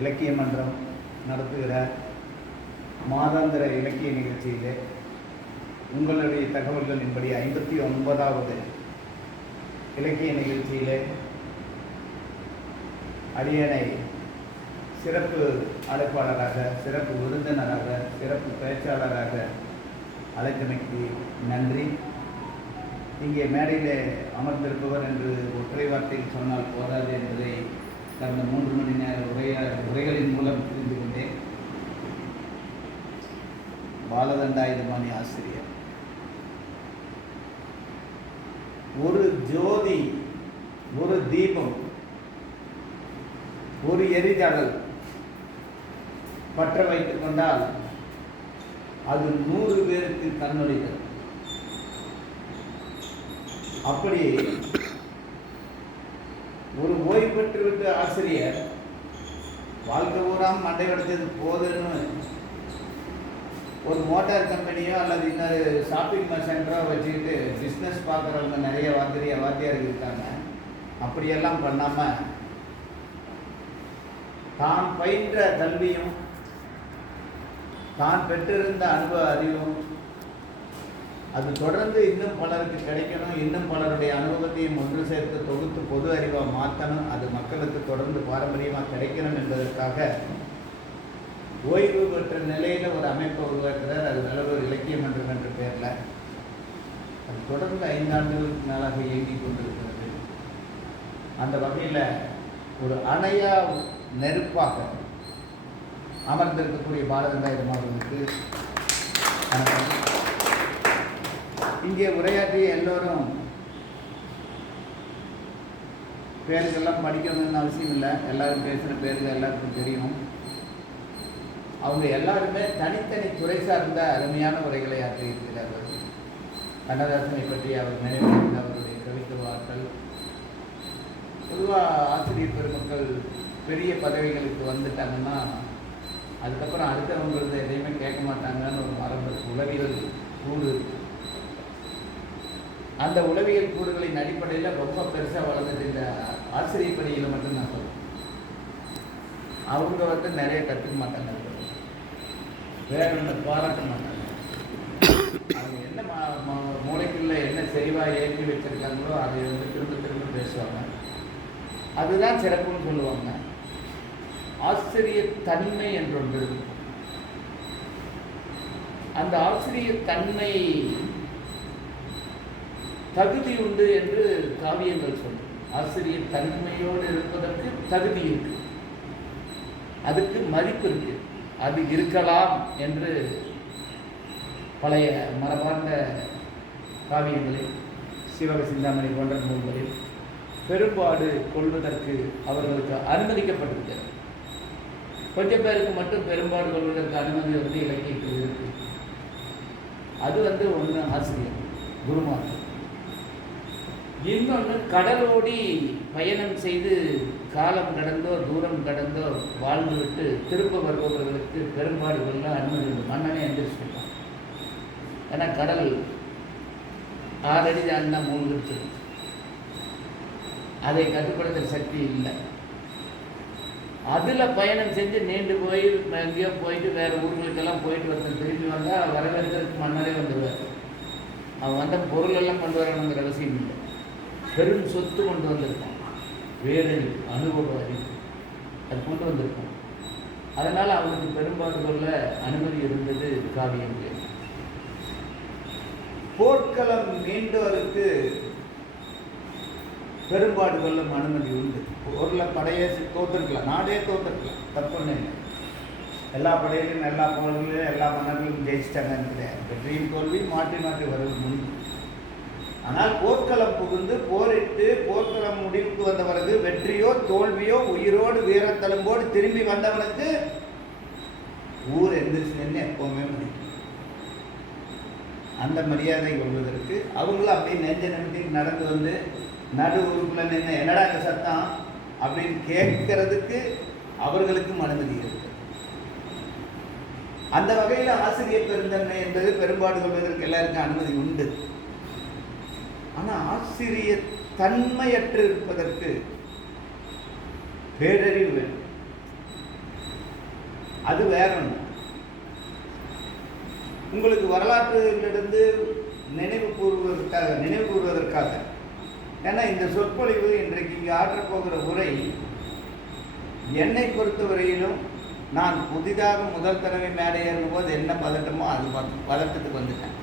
இலக்கிய மன்றம் நடத்துகிற மாதாந்திர இலக்கிய நிகழ்ச்சியிலே உங்களுடைய தகவல்களின்படி 59வது இலக்கிய நிகழ்ச்சியிலே அரியணை சிறப்பு அழைப்பாளராக, சிறப்பு விருந்தினராக, சிறப்பு பேச்சாளராக அழைத்தமைக்கு நன்றி. இங்கே மேடையிலே அமர்ந்திருப்பவர் என்று ஒற்றை வார்த்தையில் சொன்னால் போதாது என்பதை கடந்த 3 மணி நேர உரைகளின் மூலம் புரிந்து கொண்டேன். பாலதண்டாயுதபாணி ஆசிரியர் ஒரு ஜோதி, ஒரு தீபம், ஒரு எரிதழல் பற்ற வைத்துக் கொண்டால் அது 100 பேருக்கு கண்ணொளிகள். அப்படி ஒரு ஓய்வு பெற்றுவிட்ட ஆசிரியர் வாழ்க்கை பூராம் மண்டை உடைச்சது போதுன்னு ஒரு மோட்டார் கம்பெனியோ அல்லது இன்னொரு ஷாப்பிங் சென்டரோ வச்சுக்கிட்டு பிஸ்னஸ் பார்க்குறவங்க நிறைய வாத்தியார்கள் இருக்காங்க. அப்படியெல்லாம் பண்ணாமல் தான் பயின்ற கல்வியும் தான் பெற்றிருந்த அனுபவ அறிவும் அது தொடர்ந்து இன்னும் பலருக்கு கிடைக்கணும், இன்னும் பலருடைய அனுபவத்தையும் ஒன்று சேர்த்து தொகுத்து பொது அறிவாக மாற்றணும், அது மக்களுக்கு தொடர்ந்து பாரம்பரியமாக கிடைக்கணும் என்பதற்காக ஓய்வு பெற்ற நிலையில் ஒரு அமைப்பை உருவாக்குறார். அது நல்ல இலக்கிய மன்றம் என்ற பெயரில் அது தொடர்ந்து 5 ஆண்டுகளுக்கு மேலாக இயங்கிக் கொண்டிருக்கிறது. அந்த வகையில் ஒரு அணையா நெருப்பாக அமர்ந்திருக்கக்கூடிய பாலதண்டாயுதபாணிக்கு இங்கே உரையாற்றிய எல்லோரும் பேருக்கெல்லாம் படிக்கணும்னு அவசியம் இல்லை. எல்லாரும் பேசுகிற பேருக்கு எல்லாருக்கும் தெரியும். அவங்க எல்லாருமே தனித்தனி துறை சார்ந்த அருமையான உரைகளை ஆற்றியிருக்கிறார்கள். கண்ணதாசனை பற்றி அவர் நினைவு, அவருடைய கவித்துவ ஆற்றல். பொதுவாக ஆசிரியர் பெருமக்கள் பெரிய பதவிகளுக்கு வந்துட்டாங்கன்னா அதுக்கப்புறம் அடுத்தவங்களுக்கு எதையுமே கேட்க மாட்டாங்கன்னு ஒரு மரபு உளவியல் கூறு. அந்த உளவியல் கூறுகளின் அடிப்படையில் ரொம்ப பெருசாக வளர்ந்தது இந்த ஆசிரியர் பணியில் மட்டும் நான் சொல்லுவேன். அவங்க நிறைய கற்றுக்க மாட்டாங்க, வேற ஒன்று பாராட்ட மாட்டாங்க. அவங்க என்ன மூளைக்குள்ள என்ன செறிவாக ஏற்றி வச்சிருக்காங்களோ அதை திரும்ப திரும்ப பேசுவாங்க. அதுதான் சிறப்புன்னு சொல்லுவாங்க. ஆசிரியர் தன்மை என்றொன்று, அந்த ஆசிரியர் தன்மை தகுதி உண்டு என்று காவியங்கள் சொல்லும். ஆசிரியர் தன்மையோடு இருப்பதற்கு தகுதி இருக்கு, அதுக்கு மதிப்பு இருக்கு, அது இருக்கலாம் என்று பழைய மரபார்ந்த காவியங்களில், சிவக சிந்தாமணி போன்ற நூல்களில் பெரும்பாடு கொள்வதற்கு அவர்களுக்கு அனுமதிக்கப்பட்டிருக்கிறது. கொஞ்சம் பேருக்கு மட்டும் பெரும்பாடு கொள்வதற்கு அனுமதி இலக்கியத்தில் இருக்கு. அது ஒன்று ஆசிரியர் குருமார்கள். இன்னொன்று கடலோடி பயணம் செய்து காலம் கடந்தோ தூரம் கடந்தோ வாழ்ந்துவிட்டு திரும்ப வருபவர்களுக்கு பெரும்பாடுகள்லாம் அனுமதி உண்டு. மன்னனே எந்திரிச்சுட்டான். ஏன்னா கடல் 6 அடி தாண்டினா மூழ்கிடுச்சு, அதை கட்டுப்படுத்த சக்தி இல்லை. அதில் பயணம் செஞ்சு நீண்டு போய் எங்கேயோ போயிட்டு வேறு ஊர்களுக்கெல்லாம் போயிட்டு ஒருத்தர் திரும்பி வந்தால் வரவேற்கிறதுக்கு மன்னரே வந்துடுவார். அவன் வந்த பொருளெல்லாம் கொண்டு வரணுங்கிற அவசியம் இல்லை, பெரும் சொத்து கொண்டு வந்திருக்கான், வேரழி அனுபவ அறிவு அது கொண்டு வந்திருக்கான். அதனால் அவனுக்கு பெரும்பாடுகள்ல அனுமதி இருந்தது காவியங்கள். போர்க்களம் மீண்டவருக்கு பெரும்பாடுகளும் அனுமதி உண்டு. ஊரில் படையே தோற்றுருக்கலாம், நாடே தோற்றுருக்கலாம், தப்புன்னு இல்லை. எல்லா படையிலும் எல்லா போர்களிலும் எல்லா மன்னர்களும் ஜெயிச்சிட்டாங்க. வெற்றியும் தோல்வியும் மாற்றி மாற்றி வருவது முடியும். ஆனால் போர்க்களம் புகுந்து போரிட்டு போர்க்களம் முடிவுக்கு வந்தவருக்கு வெற்றியோ தோல்வியோ உயிரோடு வீரத்தழும்போடு திரும்பி வந்தவனுக்கு ஊர் எந்திரிச்சுன்னு எப்பவுமே முடியும். அந்த மரியாதை கொள்வதற்கு அவங்களும் அப்படியே நெஞ்ச நிமிட்டி நடந்து நடு ஊருக்குள்ள நின்று என்னடா இந்த சத்தம் அப்படின்னு கேட்கறதுக்கு அவர்களுக்கும் அனுமதி இருக்கு. அந்த வகையில் ஆசிரியர் பெருந்தன்மை என்பது பெரும்பாடு கொள்வதற்கு எல்லாருக்கும் அனுமதி உண்டு. ஆனால் ஆசிரியர் தன்மையற்று இருப்பதற்கு பேரறிவு வேண்டும். அது வேற ஒன்று. உங்களுக்கு வரலாற்றிலிருந்து நினைவு கூறுவதற்காக. ஏன்னா இந்த சொற்பொழிவு இன்றைக்கு இங்கே ஆற்றப்போகிற உரை என்னை பொறுத்தவரையிலும் நான் புதிதாக முதல் தடவை மேடை ஏறும்போது என்ன பதட்டமோ அது பதட்டத்துக்கு வந்துட்டேன்.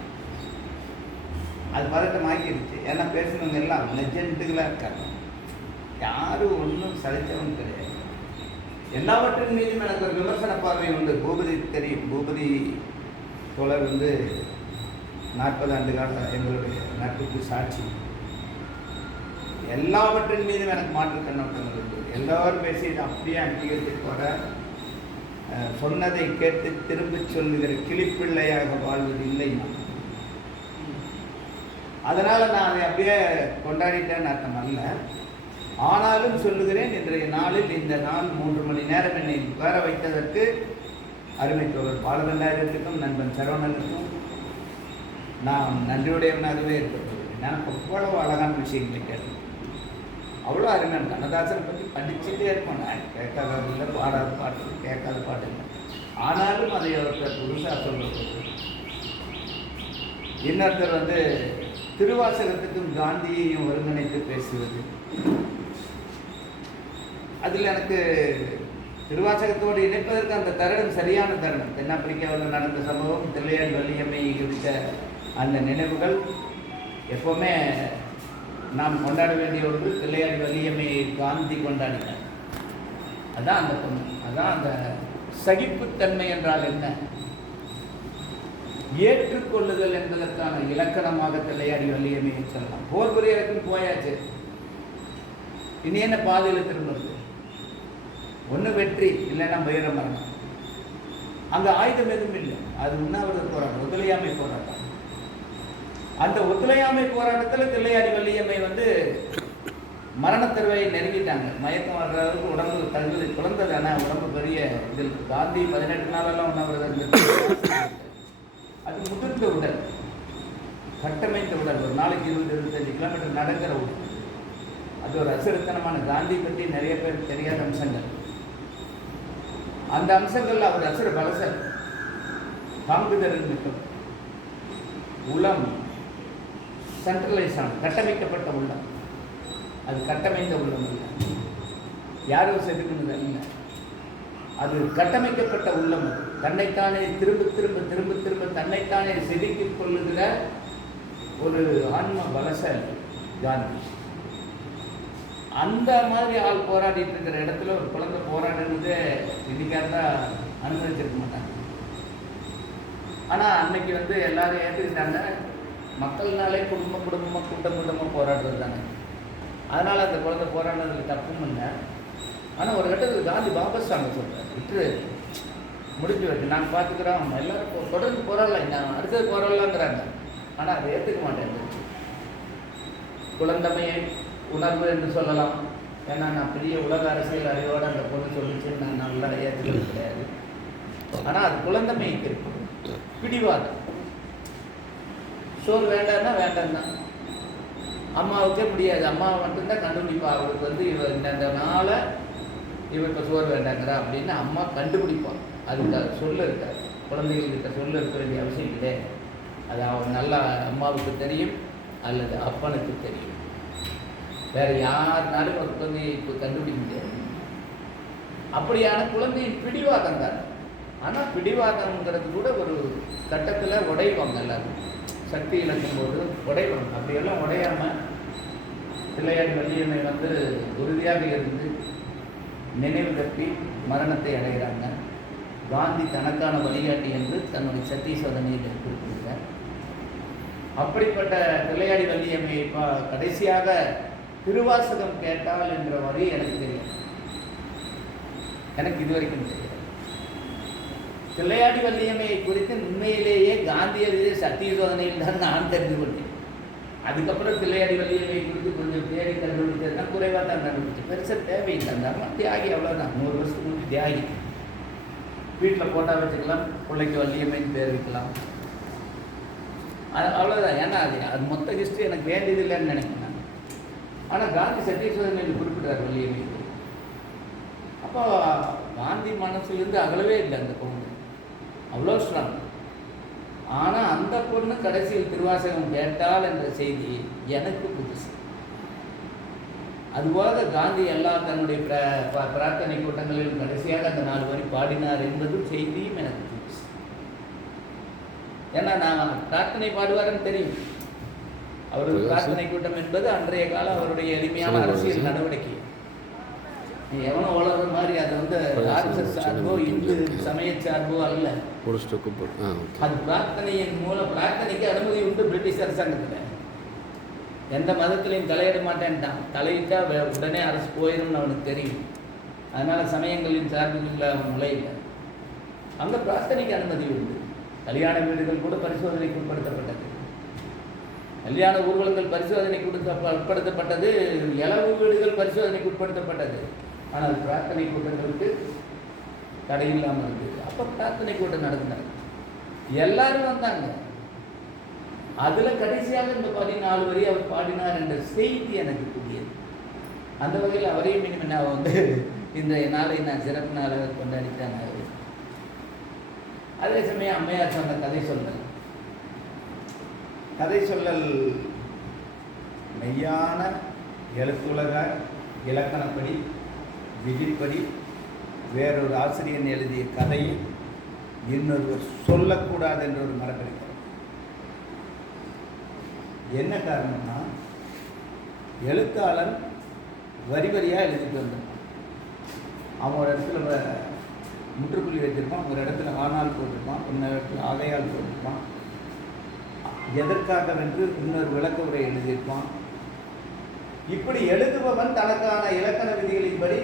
அது பதட்டம் ஆக்கிடுச்சு. ஏன்னா பேசுனவங்க எல்லாம் லெஜெண்டுகளாக இருக்காங்க. யாரும் ஒன்றும் சலித்தவன் கிடையாது. எல்லாவற்றின் மீதும் எனக்கு ஒரு விமர்சன பார்வை உண்டு. பூபதி தெரியும். பூபதி தோழர் 40 ஆண்டு கால எங்களுடைய நட்புக்கு சாட்சி. எல்லாவற்றின் மீதும் எனக்கு மாற்று கண்ணோட்டங்கள் உண்டு. எல்லோரும் பேசி அப்படியே அங்கீகரித்து போற சொன்னதை கேட்டு திரும்பி சொல்லுகிற கிளிப்பிள்ளையாக வாழ்வது இல்லை. அதனால் நான் அதை அப்படியே கொண்டாடிட்டேன்னு அர்த்தம் அல்ல. ஆனாலும் சொல்லுகிறேன், இன்றைய நாளில் இந்த நாள் 3 மணி நேரம் என்னை உட்கார வைத்ததற்கு அருமை தோழர் பாலகண்டாயிரத்துக்கும் நண்பன் சரவணனுக்கும் நான் நன்றியுடையவனாகவே இருக்கப்படுகிறேன். எனக்கு அவ்வளோ அழகான விஷயங்களை கேட்டேன். அவ்வளோ அருமையான கண்ணதாசனை பற்றி படிச்சுட்டே இருப்பேன். நான் கேட்காத இல்லை, பாடாத பாட்டு, கேட்காத பாட்டு இல்லை. ஆனாலும் அதை ஒருத்தர் புதுசாக சொல்கிறது. இன்னொருத்தர் திருவாசகத்துக்கும் காந்தியையும் ஒருங்கிணைத்து பேசுவது. அதில் எனக்கு திருவாசகத்தோடு இணைப்பதற்கு அந்த தருணம் சரியான தருணம். தென்னாப்பிரிக்காவில் நடந்த சம்பவம், தில்லையாடி வள்ளியம்மை குறித்த அந்த நினைவுகள் எப்போவுமே நாம் கொண்டாட வேண்டிய ஒன்று. தில்லையாடி வள்ளியம்மையை காந்தி கொண்டாடினார். அதான் அந்த பொண்ணு. அதான் அந்த சகிப்புத்தன்மை என்றால் என்ன, ஏற்றுக்கொள்ளுதல் என்பதற்கான இலக்கணமாக தில்லையாடி வள்ளியம்மையை சொல்லலாம். போர் புரியறதுக்கு போயாச்சு, இனி என்ன பாதையில் திரும்புறது? ஒன்று வெற்றி, இல்லைன்னா பயிர மரணம். அங்கே ஆயுதம் எதுவும் இல்லை. அது உண்ணாவிரத போராட்டம், ஒத்துழையாமை போராட்டம். அந்த ஒத்துழையாமை போராட்டத்தில் தில்லையாடி வள்ளியம்மை மரணத்தருவையை நெருங்கிட்டாங்க. மயக்கம் வர்ற அளவுக்கு உடம்பு தகுதி குழந்தை தானே, உடம்பு பெரிய இதில். காந்தி 18 நாளெல்லாம் உண்ணாவிரதம் இருந்தது. அது முதிர்ந்த உடல், கட்டமைத்த உடல். ஒரு நாளைக்கு 20-25 கிலோமீட்டர் நடக்கிற உடல். அது ஒரு அசுரத்தனமான. காந்தி பற்றி நிறைய பேர் தெரியாத அம்சங்கள். அந்த அம்சங்கள்ல அவர் அசுர பலசர், பாங்குதல் மிக்கம், உளம் சென்ட்ரலைஸ் ஆன கட்டமைக்கப்பட்ட உள்ளம். அது கட்டமைந்த உள்ளம் இல்லை, யாரோ செதுக்குனது அல்ல. அது கட்டமைக்கப்பட்ட உள்ளம். அது தன்னைத்தானே திரும்ப திரும்ப திரும்ப திரும்ப தன்னைத்தானே செதுக்கிக் கொள்ளுகிற ஒரு ஆன்ம பலசல் காந்தி. அந்த மாதிரி ஆள் போராடிட்டு இருக்கிற இடத்துல ஒரு குழந்தை போராடுறது இன்னைக்காக அனுமதிச்சிருக்க மாட்டாங்க. ஆனால் அன்னைக்கு எல்லாரும் ஏற்றுக்கிட்டாங்க. மக்கள்னாலே குடும்பமாக கூட்டமாக போராடுறது தானே. அதனால் அந்த குழந்தை போராடுறதுல தப்பும் இல்லை. ஆனால் ஒரு கட்டத்தில் காந்தி வாபஸ் வாங்க சொல்கிறார், விட்டு முடிஞ்சு வச்சு நாங்கள் பார்த்துக்கிறோம், எல்லோரும் தொடர்ந்து போராடலாம், நான் அடுத்தது போராடலாங்கிறாங்க. ஆனால் அதை ஏற்றுக்க மாட்டேன். குழந்தமையை உணர்வு என்று சொல்லலாம். ஏன்னா நான் பெரிய உலக அரசியல் அறிவோடு அந்த பொண்ணு சொல்லிச்சு, நான் நல்லா ஏற்றுக்கிறது கிடையாது. ஆனால் அது குழந்தமை இருக்கும், பிடிவாதம். சோறு வேண்டாம்னா வேண்டாம் தான். அம்மாவுக்கே முடியாது, அம்மாவை மட்டும்தான் கண்டுபிடிப்பா. அவருக்கு இவ இந்த நாளை இவ இப்போ சோறு வேண்டாங்கிறா அப்படின்னு அம்மா கண்டுபிடிப்பான். அதுக்கு சொல்ல இருக்காது. குழந்தைகள்கிட்ட சொல்ல இருக்க வேண்டிய அவசியம் கிடையாது. அது அவன் நல்லா அம்மாவுக்கு தெரியும் அல்லது அப்பனுக்கு தெரியும். வேறு யாருனாலும் ஒரு குழந்தையை இப்போ கண்டுபிடிக்க முடியாது. அப்படியான குழந்தையின் பிடிவாதம் தான். ஆனால் பிடிவாதம்ங்கிறது கூட ஒரு கட்டத்தில் உடைவாங்க. எல்லாரும் சக்தி இழக்கும் போது உடைவாங்க. அப்படியெல்லாம் உடையாமல் பிள்ளையாடி வள்ளியம்மை உறுதியாக இருந்து நினைவு தப்பி மரணத்தை அடைகிறாங்க. காந்தி தனக்கான வழிகாட்டி என்று தன்னுடைய சத்திய சோதனையில் குறிப்பிடுகிறார். அப்படிப்பட்ட பிள்ளையாடி வள்ளியம்மையை கடைசியாக திருவாசகம் கேட்டால் என்ற வரி எனக்கு தெரியும். எனக்கு இதுவரைக்கும் தெரியாது. பிள்ளையாடி வள்ளியம்மையை குறித்து உண்மையிலேயே காந்தியடிய சத்திய சோதனையில் தான் நான் தெரிந்து கொண்டேன். அதுக்கப்புறம் பிள்ளையாடி வள்ளியம்மையை குறித்து கொஞ்சம் தேடி கண்டுபிடிச்சதுனா குறைவாக தான் கண்டுபிடிச்சேன். பெருசாக தேவையில்லை. அந்த அம்மா தியாகி, அவ்வளோதான். 100 வருஷத்துக்கு முன்னாடி தியாகி. வீட்டில் போட்டால் வச்சுக்கலாம், பிள்ளைக்கு வள்ளியம்மைன்னு பேர் வைக்கலாம், அவ்வளோதான். ஏன்னா அது மொத்த ஹிஸ்ட்ரி எனக்கு வேண்டியதில்லைன்னு நினைக்கிறேன். ஆனால் காந்தி சத்திய சோதனையில் குறிப்பிட்டார் வள்ளியம்மை. அப்போ காந்தி மனசு மனசுலேருந்து அகலவே இல்லை அந்த பொண்ணு, அவ்வளோ ஸ்ட்ராங். ஆனால் அந்த பொண்ணு கடைசியில் திருவாசகம் கேட்டால் என்ற செய்தி எனக்கு புதுசு. அதுபோல காந்தி எல்லா தன்னுடைய பிரார்த்தனை கூட்டங்களிலும் கடைசியாக அந்த 4 வரி பாடினார் என்பது செய்தியும் எனக்கு புதுசு. ஏன்னா நான் பிரார்த்தனை பாடுவாருன்னு தெரியும். அவரது பிரார்த்தனை கூட்டம் என்பது அன்றைய கால அவருடைய எளிமையான அரசியல் நடவடிக்கை. எவனோ வளர்ற மாதிரி அதை வந்து ஆர்எஸ்எஸ் சார்போ இந்து சமய சார்போ அல்ல. அது பிரார்த்தனையின் மூலம் பிரார்த்தனைக்கு அனுமதி உண்டு பிரிட்டிஷ் அரசாங்கத்தில். எந்த மதத்திலையும் தலையிட மாட்டேன்ட்டான். தலையிட்டா உடனே அரசு போயிடும்னு அவனுக்கு தெரியும். அதனால் சமயங்களின் சார்புகளில் அவன் நுழையில. அங்கே பிரார்த்தனைக்கு அனுமதி உண்டு. கல்யாண வீடுகள் கூட பரிசோதனைக்கு உட்படுத்தப்பட்டது. கல்யாண ஊர்வலங்கள் பரிசோதனைக்கு உட்படுத்தப்பட்டது. இலவு வீடுகள் பரிசோதனைக்கு உட்படுத்தப்பட்டது. ஆனால் பிரார்த்தனை கூட்டங்களுக்கு தடை இல்லாமல் இருந்தது. அப்போ பிரார்த்தனை கூட்டம் நடந்தாங்க, எல்லாரும் வந்தாங்க. அதில் கடைசியாக இந்த 14 வரி அவர் பாடினார் என்ற செய்தி எனக்கு புரியுது. அந்த வகையில் அவரையும் இனிமேல் நான் வந்து இந்த நாளை நான் சிறப்பு நாளாக கொண்டாடித்தான். அதே சமயம் அம்மையார் சொன்ன கதை சொல்லல் மெய்யான எழுத்துலக இலக்கணப்படி விதிப்படி வேறொரு ஆசிரியன் எழுதிய கதையை இன்னொருவர் சொல்லக்கூடாது என்ற ஒரு மரபு. என்ன காரணம்னா, எழுத்தாளன் வரி வரியாக எழுதிட்டு வந்தான். அவன் ஒரு இடத்துல முற்றுப்புள்ளி வச்சிருப்பான், ஒரு இடத்துல ஆனால் போட்டிருப்பான், இன்னொரு இடத்துல ஆகையால் போட்டிருப்பான். எதற்காகவென்று இன்னொரு விளக்க உரை எழுதியிருப்பான். இப்படி எழுதுபவன் தனக்கான இலக்கண விதிகளின்படி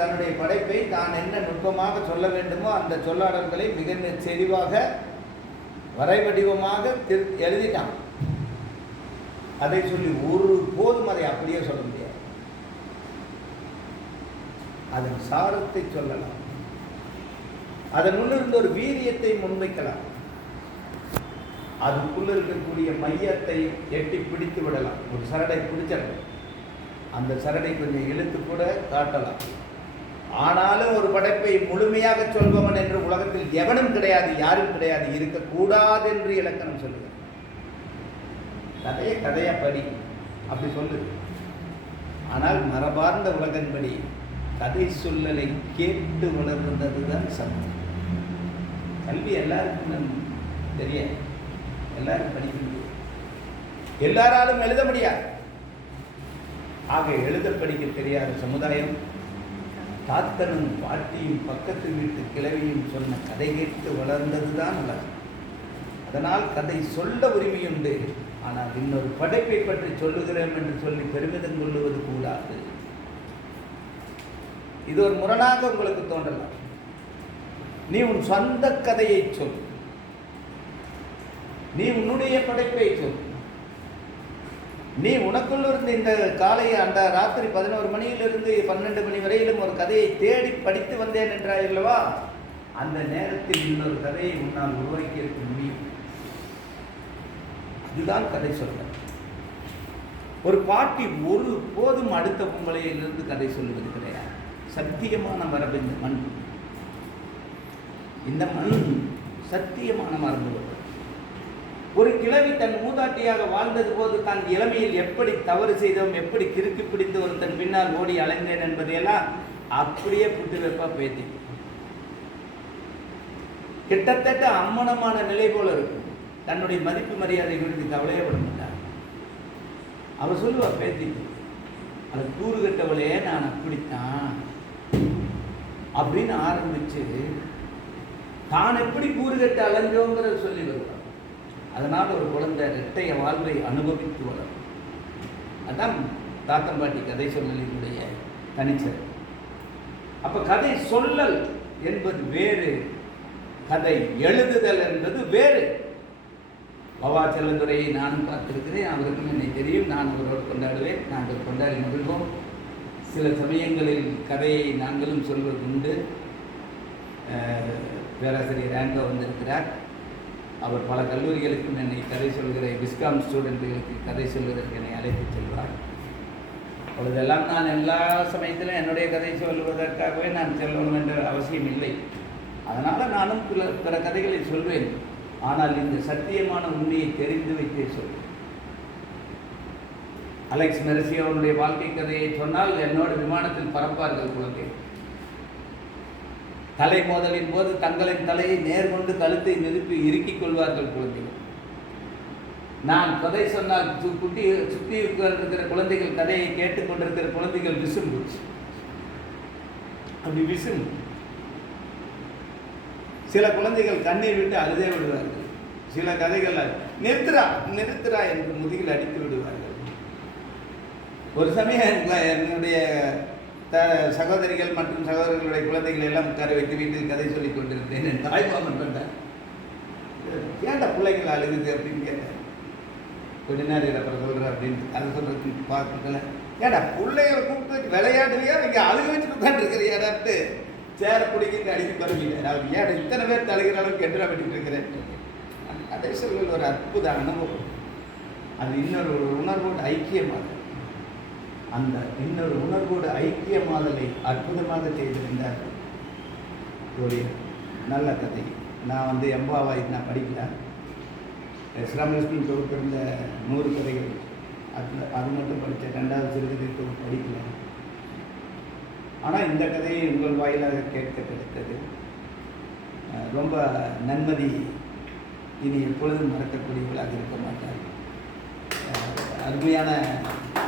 தன்னுடைய படைப்பை தான் என்ன நுட்பமாக சொல்ல வேண்டுமோ அந்த சொல்லாடல்களை மிக செறிவாக வரைவடிவமாக எழுதிட்டான். அதை சொல்லி ஒரு போதும் அதை அப்படியே சொல்ல முடியாது. அதன் சாரத்தை சொல்லலாம், அதன் முன்னிருந்து ஒரு வீரியத்தை முன்வைக்கலாம், அதுக்குள்ள இருக்கக்கூடிய மையத்தை எட்டி பிடித்து விடலாம். ஒரு சரடை பிடிச்சிடலாம், அந்த சரடை கொஞ்சம் இழுத்து கூட காட்டலாம். ஆனாலும் ஒரு படைப்பை முழுமையாக சொல்பவன் என்று உலகத்தில் எவனும் கிடையாது, யாரும் கிடையாது, இருக்கக்கூடாது என்று இலக்கணம் சொல்லுது. கதையை படி அப்படி சொல்லுது. ஆனால் மரபார்ந்த உலகன்படி கதை சொல்லலை கேட்டு வளர்ந்தது தான் சமம். கல்வி எல்லாருக்கும் தெரிய, எல்லாரும் படிக்க முடியும், எல்லாராலும் எழுத முடியாது. ஆக எழுத படிக்க தெரியாத சமுதாயம் தாத்தனும் பாட்டியும் பக்கத்து வீட்டு கிழவியும் சொன்ன கதை கேட்டு வளர்ந்தது தான் உலகம். அதனால் கதை சொல்ல உரிமையுண்டு, ஆனால் இன்னொரு படைப்பை பற்றி சொல்லுகிறோம் என்று சொல்லி பெருமிதம் கொள்ளுவது கூடாது. இது ஒரு முரணாக உங்களுக்கு தோன்றலாம். நீ உன் சொந்த கதையை சொல், நீ உன்னுடைய படைப்பை சொல். நீ உனக்குள்ள இருந்து இந்த காலை அந்த ராத்திரி 11 மணியிலிருந்து 12 மணி வரையிலும் ஒரு கதையை தேடி படித்து வந்தேன் என்றாய் அல்லவா, அந்த நேரத்தில் இன்னொரு கதையை உன்னால் உருவாக்கி இருக்க முடியும். இதுதான் கதை சொல்ல. ஒரு பாட்டி ஒரு போதும் அடுத்த பொங்கலையிலிருந்து கதை சொல்வது கிடையாது. சத்தியமான மரபு இந்த மண், இந்த மண் சத்தியமான மரபு. ஒரு கிழவி தன் மூதாட்டியாக வாழ்ந்தது போது தான் இளமையில் எப்படி தவறு செய்தோம், எப்படி கிறுக்கி பிடித்து ஒரு தன் பின்னால் ஓடி அலைந்தேன் என்பதையெல்லாம் அப்படியே புட்டு வைப்பா பேத்தி. கிட்டத்தட்ட அம்மனமான நிலை போல இருக்கும். தன்னுடைய மதிப்பு மரியாதை குறித்து கவலையப்பட மாட்டார். அவர் சொல்லுவா பேத்தி, அது கூறு கட்டவளே நான் அப்படித்தான் அப்படின்னு ஆரம்பிச்சு தான் எப்படி கூறு கட்ட அலைஞ்சோங்கிறத சொல்லி வருவார். அதனால் ஒரு குழந்தை இரட்டைய வாழ்வை அனுபவித்து வளரும். அதான் தாத்தம்பாட்டி கதை சொல்லலினுடைய தனிச்சல். அப்போ கதை சொல்லல் என்பது வேறு, கதை எழுதுதல் என்பது வேறு. பவா செல்லந்துரையை நானும் பார்த்திருக்கிறேன், அவருக்கும் என்னை தெரியும். நான் அவரோடு கொண்டாடுவேன், நாங்கள் கொண்டாடி மகிழ்வோம். சில சமயங்களில் கதையை நாங்களும் சொல்வது உண்டு. பேராசிரியர் ரேங்கோ வந்திருக்கிறார். அவர் பல கல்லூரிகளுக்கும் என்னை கதை சொல்கிற விஸ்காம் ஸ்டூடெண்ட்டுகளுக்கு கதை சொல்வதற்கு என்னை அழைத்து செல்வார். அப்பொழுதெல்லாம் நான் எல்லா சமயத்திலும் என்னுடைய கதை சொல்வதற்காகவே நான் செல்லணும் என்ற அவசியம் இல்லை. அதனால் நானும் பிற கதைகளை சொல்வேன். ஆனால் இந்த சத்தியமான உண்மையை தெரிந்து வைத்தே சொல்வேன். அலெக்ஸ் மெர்சியோனுடைய வாழ்க்கை கதையை சொன்னால் என்னோட விமானத்தில் பறப்பார்கள் குழந்தை. தலை மோதலின் போது தங்களின் தலையை நேர்கொண்டு கழுத்தை நிறுத்தி இறுக்கிக் கொள்வார்கள் குழந்தைகள். நான் கதை சொன்னால் சுற்றி இருக்கிற குழந்தைகள் கதையை கேட்டுக்கொண்டிருக்கிற குழந்தைகள் விசும்பு, அப்படி விசும்பு. சில குழந்தைகள் கண்ணீர் விட்டு அழுதே விடுவார்கள். சில கதைகள் நிறுத்துறா என்று முதுகில் அடித்து விடுவார்கள். ஒரு சமயம் என்னுடைய சகோதரிகள் மற்றும் சகோதரர்களுடைய குழந்தைகள் எல்லாம் உட்கார வைத்து வீட்டில் கதை சொல்லிக் கொண்டிருந்தேன். என் தாய்மாமன் வந்தார். ஏன்டா பிள்ளைகள் அழுகுது அப்படின்னு கேட்டேன். கொஞ்ச நேரம் அப்புறம் சொல்கிறேன் அப்படின்னு அதை சொல்கிறதுக்கு பார்க்கல. ஏடா பிள்ளைகளை கூப்பிட்டு விளையாடுவியா இங்கே அழுக வச்சுட்டு உட்காந்துருக்கிறியாடாட்டு சேர பிடிக்கிட்டு அடிக்க பரவில்லை. நான் ஏடா இத்தனை பேர் தழுகிற அளவுக்கு எதிராக பண்ணிட்டு இருக்கிறேன். அந்த கதை சொல்கள் ஒரு அற்புத அனுபவம். அது இன்னொரு உணர்வோடு ஐக்கியமாக, அந்த இன்னொரு உணர்வோடு ஐக்கியமாதலை அற்புதமாக செய்திருந்தார்கள். ஒரு நல்ல கதை. நான் எம்பாவாய் நான் படிக்கல. ஸ்ரீராமகிருஷ்ணன் தொகுப்பிருந்த 100 கதைகள் அது மட்டும் படித்தேன். 2வது சிறுகதை தொகுப்பு படிக்கல. ஆனால் இந்த கதையை உங்கள் வாயிலாக கேட்க கிடைத்தது. ரொம்ப நன்மதி இனி எப்பொழுதும் மறக்கக்கூடியவர்களாக இருக்க மாட்டார். அருமையான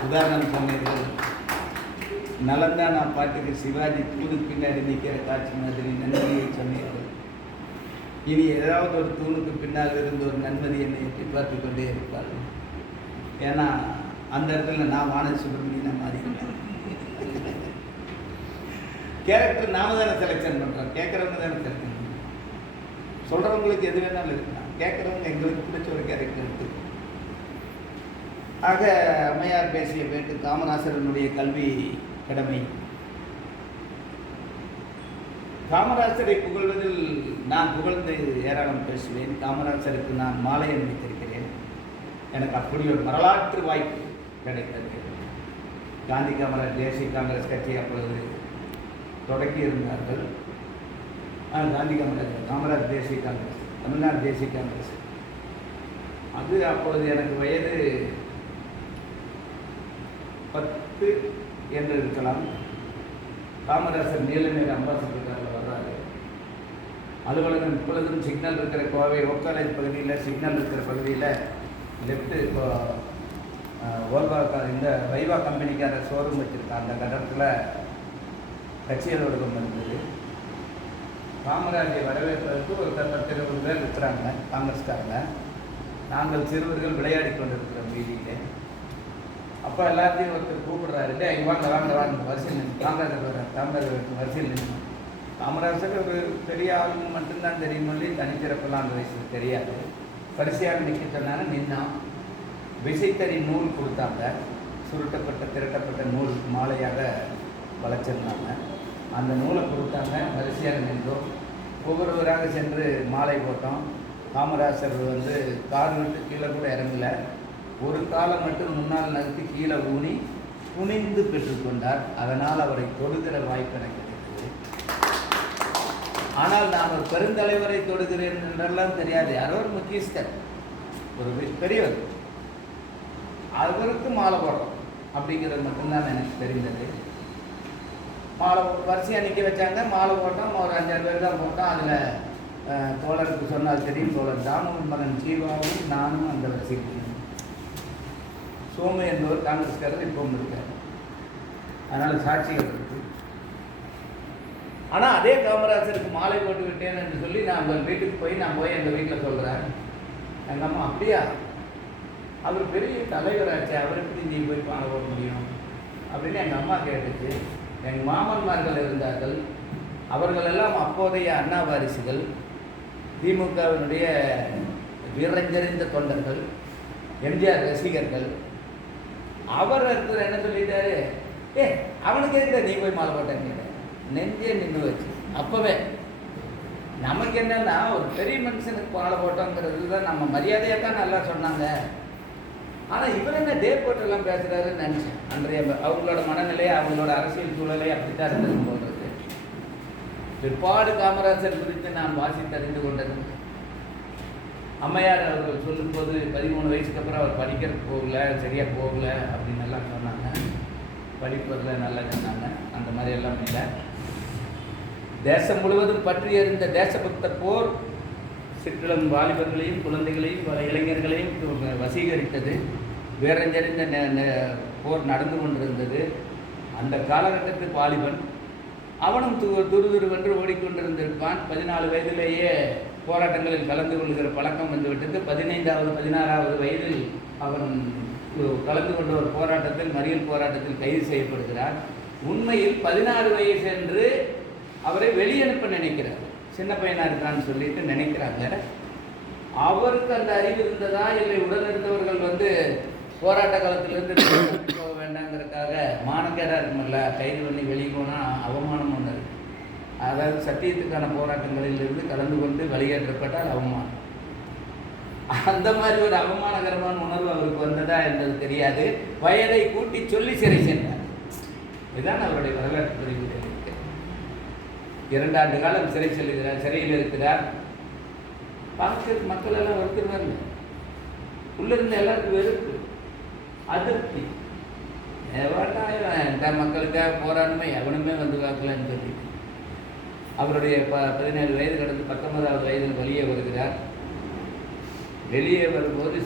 உதாரணம் சொன்னீர்கள். நலந்தானா பாட்டுக்கு சிவாஜி தூணுக்கு பின்னாடி நிற்கிற காட்சி மாதிரி நன்மதியை சொன்னீர்கள். இனி ஏதாவது ஒரு தூணுக்கு பின்னால் இருந்து ஒரு நன்மதி என்னை எட்டி பார்த்து கொண்டே இருப்பாள். ஏன்னா அந்த இடத்துல நான் வானதி சுப்பிரமணியனை மாறிக்கிறேன். கேரக்டர் நாம தானே செலெக்ஷன் பண்ணுறோம், கேட்குறவங்க தானே செலெக்ஷன் பண்ணுறோம். சொல்கிறவங்களுக்கு எது வேணாலும் இருக்கலாம், கேட்குறவங்க எங்களுக்கு பிடிச்ச ஒரு கேரக்டர் எடுத்து. ஆக அம்மையார் பேசிய பேட்டு காமராசரனுடைய கல்வி கடமை. காமராசரை புகழ்வதில் நான் புகழ்ந்து ஏராளம் பேசுவேன். காமராசருக்கு நான் மாலை அணிவித்திருக்கிறேன். எனக்கு அப்படி ஒரு வரலாற்று வாய்ப்பு கிடைத்தது. காந்தி காமராஜ் தேசிய காங்கிரஸ் கட்சி அப்பொழுது தொடங்கி இருந்தார்கள். காந்தி காமராஜ் தேசிய காங்கிரஸ், தமிழ்நாடு தேசிய காங்கிரஸ். அது அப்பொழுது எனக்கு வயது 10 என்று இருக்கலாம். காமராசர் நீலநீர் அம்பாசிடரில் வர்றாரு. அலுவலகம் இப்பொழுதும் சிக்னல் இருக்கிற கோவை ஓக்காலேஜ் பகுதியில், சிக்னல் இருக்கிற பகுதியில் லெஃப்ட்டு இப்போ ஓல்வா இந்த வைவா கம்பெனிக்கார ஷோரூம் வச்சுருக்காங்க. அந்த கட்டத்தில் கட்சி அலுவலகம் இருந்தது. காமராஜை வரவேற்பதற்கு ஒரு 10-20 பேர் இருக்கிறாங்க காங்கிரஸ்காரங்க. நாங்கள் சிறுவர்கள் விளையாடி கொண்டிருக்கிறோம் வீதியிலே. அப்போ எல்லாத்தையும் ஒருத்தர் கூப்பிடுறாரு, இல்லை வாங்க வரிசையில் நின்று காமராஜர் வர்றார், காமராஜர் வரிசையில் நின்று. காமராஜர் ஒரு பெரிய ஆளுங்க மட்டும்தான் தெரியும், சொல்லி தனிச்சிறப்பெல்லாம் அந்த வயசுக்கு தெரியாது. வரிசையாக நிற்க சொன்னாங்க. நின்னான். விசைத்தறி நூல் கொடுத்தாங்க. சுருட்டப்பட்ட திரட்டப்பட்ட நூல் மாலையாக வளைச்சிருந்தாங்க. அந்த நூலை கொடுத்தாங்க. வரிசையாக நின்றோம். ஒவ்வொருவராக சென்று மாலை போட்டோம். காமராஜர் கார் விட்டு கீழே கூட இறங்கலை. ஒரு காலை மட்டும் முன்னால் நகர்த்தி கீழே ஊனி துணிந்து பெற்றுக்கொண்டார். அதனால் அவரை தொடுகிற வாய்ப்பு எனக்கு கிடைத்தது. ஆனால் நான் ஒரு பெருந்தலைவரை தொடுகிறேன் என்றெல்லாம் தெரியாது. யாரோ ஒரு முக்கியஸ்தர், ஒரு பெரியவர், அவருக்கு மாலை போடுறோம் அப்படிங்கிறது மட்டும்தான் எனக்கு தெரிந்தது. மாலை வரிசையாக நிற்க வச்சாங்க. மாலை போட்டோம். ஒரு 5-6 பேர் தான் போட்டோம். அதில் தோழருக்கு சொன்னால் தெரியும், தோழர் தாமோதரன் மகன் ஜீவாவும் நானும் அந்த வரிசைக்கு. சோமு என்பவர் காங்கிரஸ்காரர் இப்பவும் இருக்கார். அதனால் சாட்சிகள் இருக்கு. ஆனால் அதே காமராஜருக்கு மாலை போட்டு விட்டேன் என்று சொல்லி நான் உங்கள் வீட்டுக்கு போய் எங்கள் வீட்டில் சொல்கிறேன். எங்கள் அம்மா, அப்படியா, அவர் பெரிய தலைவராச்சு, அவருக்கு நீ போய் மாலை போட முடியும் அப்படின்னு எங்கள் அம்மா கேட்டுச்சு. எங்கள் மாமன்மார்கள் இருந்தார்கள். அவர்களெல்லாம் அப்போதைய அண்ணா வாரிசுகள், திமுகவினுடைய வீரஞ்செறிந்த தொண்டர்கள், எம்ஜிஆர் ரசிகர்கள். அவர் இருக்கிற என்ன சொல்லிட்டாரு, அவனுக்கு எதுக்கு நீ போய் மாலை போட்டேன்னு கேட்டேன். நெஞ்சே நின்று வச்சு. அப்போவே நமக்கு என்னன்னா, ஒரு பெரிய மனுஷனுக்கு மாலை போட்டோங்கிறது தான் நம்ம மரியாதையாக தான் நல்லா சொன்னாங்க. ஆனால் இவர் என்ன டே போட்டெல்லாம் பேசுகிறாருன்னு நினச்சேன். அன்றைய அவங்களோட மனநிலையை, அவங்களோட அரசியல் சூழலை அப்படித்தான் இருந்தது போடுறது. பிற்பாடு காமராஜர் குறித்து நான் வாசித்து அறிந்து கொண்டது. அம்மையார் அவர்கள் சொல்லும்போது 13 வயசுக்கு அப்புறம் அவர் படிக்கிறதுக்கு போகல, சரியாக போகல அப்படின்னு எல்லாம் சொன்னாங்க. படிப்பதில் நல்லா சொன்னாங்க. அந்த மாதிரி எல்லாம் இல்லை. தேசம் முழுவதும் பற்றி எறிந்த தேசபக்த போர் சிற்றிளம் வாலிபர்களையும் குழந்தைகளையும் பல இளைஞர்களையும் வசீகரித்தது. வேறஞ்சறிந்த போர் நடந்து கொண்டிருந்தது. அந்த காலகட்டத்தில் வாலிபன் அவனும் துருதுருவென்று ஓடிக்கொண்டிருந்திருப்பான். 14 வயதிலேயே போராட்டங்களில் கலந்து கொள்கிற பழக்கம் வந்துவிட்டது. 15வது 16வது வயதில் அவன் கலந்து கொண்ட ஒரு போராட்டத்தில், மறியல் போராட்டத்தில் கைது செய்யப்படுகிறார். உண்மையில் 16 வயசு என்று அவரை வெளியனுப்ப நினைக்கிறார். சின்ன பையனாக இருக்கான்னு சொல்லிட்டு நினைக்கிறாங்க. அவருக்கு அந்த அறிவு இருந்ததா இல்லை உடனிருந்தவர்கள் போராட்ட காலத்திலிருந்து போக வேண்டாங்கிறதுக்காக மானக்கேடாக இருக்குமில்ல, கைது பண்ணி வெளியே போனால் அவமானம் ஒன்று இருக்கு. அதாவது சத்தியத்துக்கான போராட்டங்களிலிருந்து கலந்து கொண்டு வெளியேற்றப்பட்டால் அவமானம். அந்த மாதிரி ஒரு அவமானகரமான உணர்வு அவருக்கு வந்ததா என்பது தெரியாது. வயதை கூட்டி சொல்லி சிறை சென்றார். இதுதான் அவருடைய வரலாற்று பதிவு. 2 ஆண்டு காலம் சிறையில் இருக்கிறார். பார்க்க மக்கள் எல்லாம் வருத்துறாங்க. உள்ளிருந்த எல்லாருக்கும் வெறுப்பு, அதிருப்தி. இந்த மக்களுக்காக போராடணுமே எவனுமே வாக்கலன்னு சொல்லி அவருடைய 17 வயது கடந்து 19வது வயதில் வெளியே வருகிறார். வெளியே வரும்போது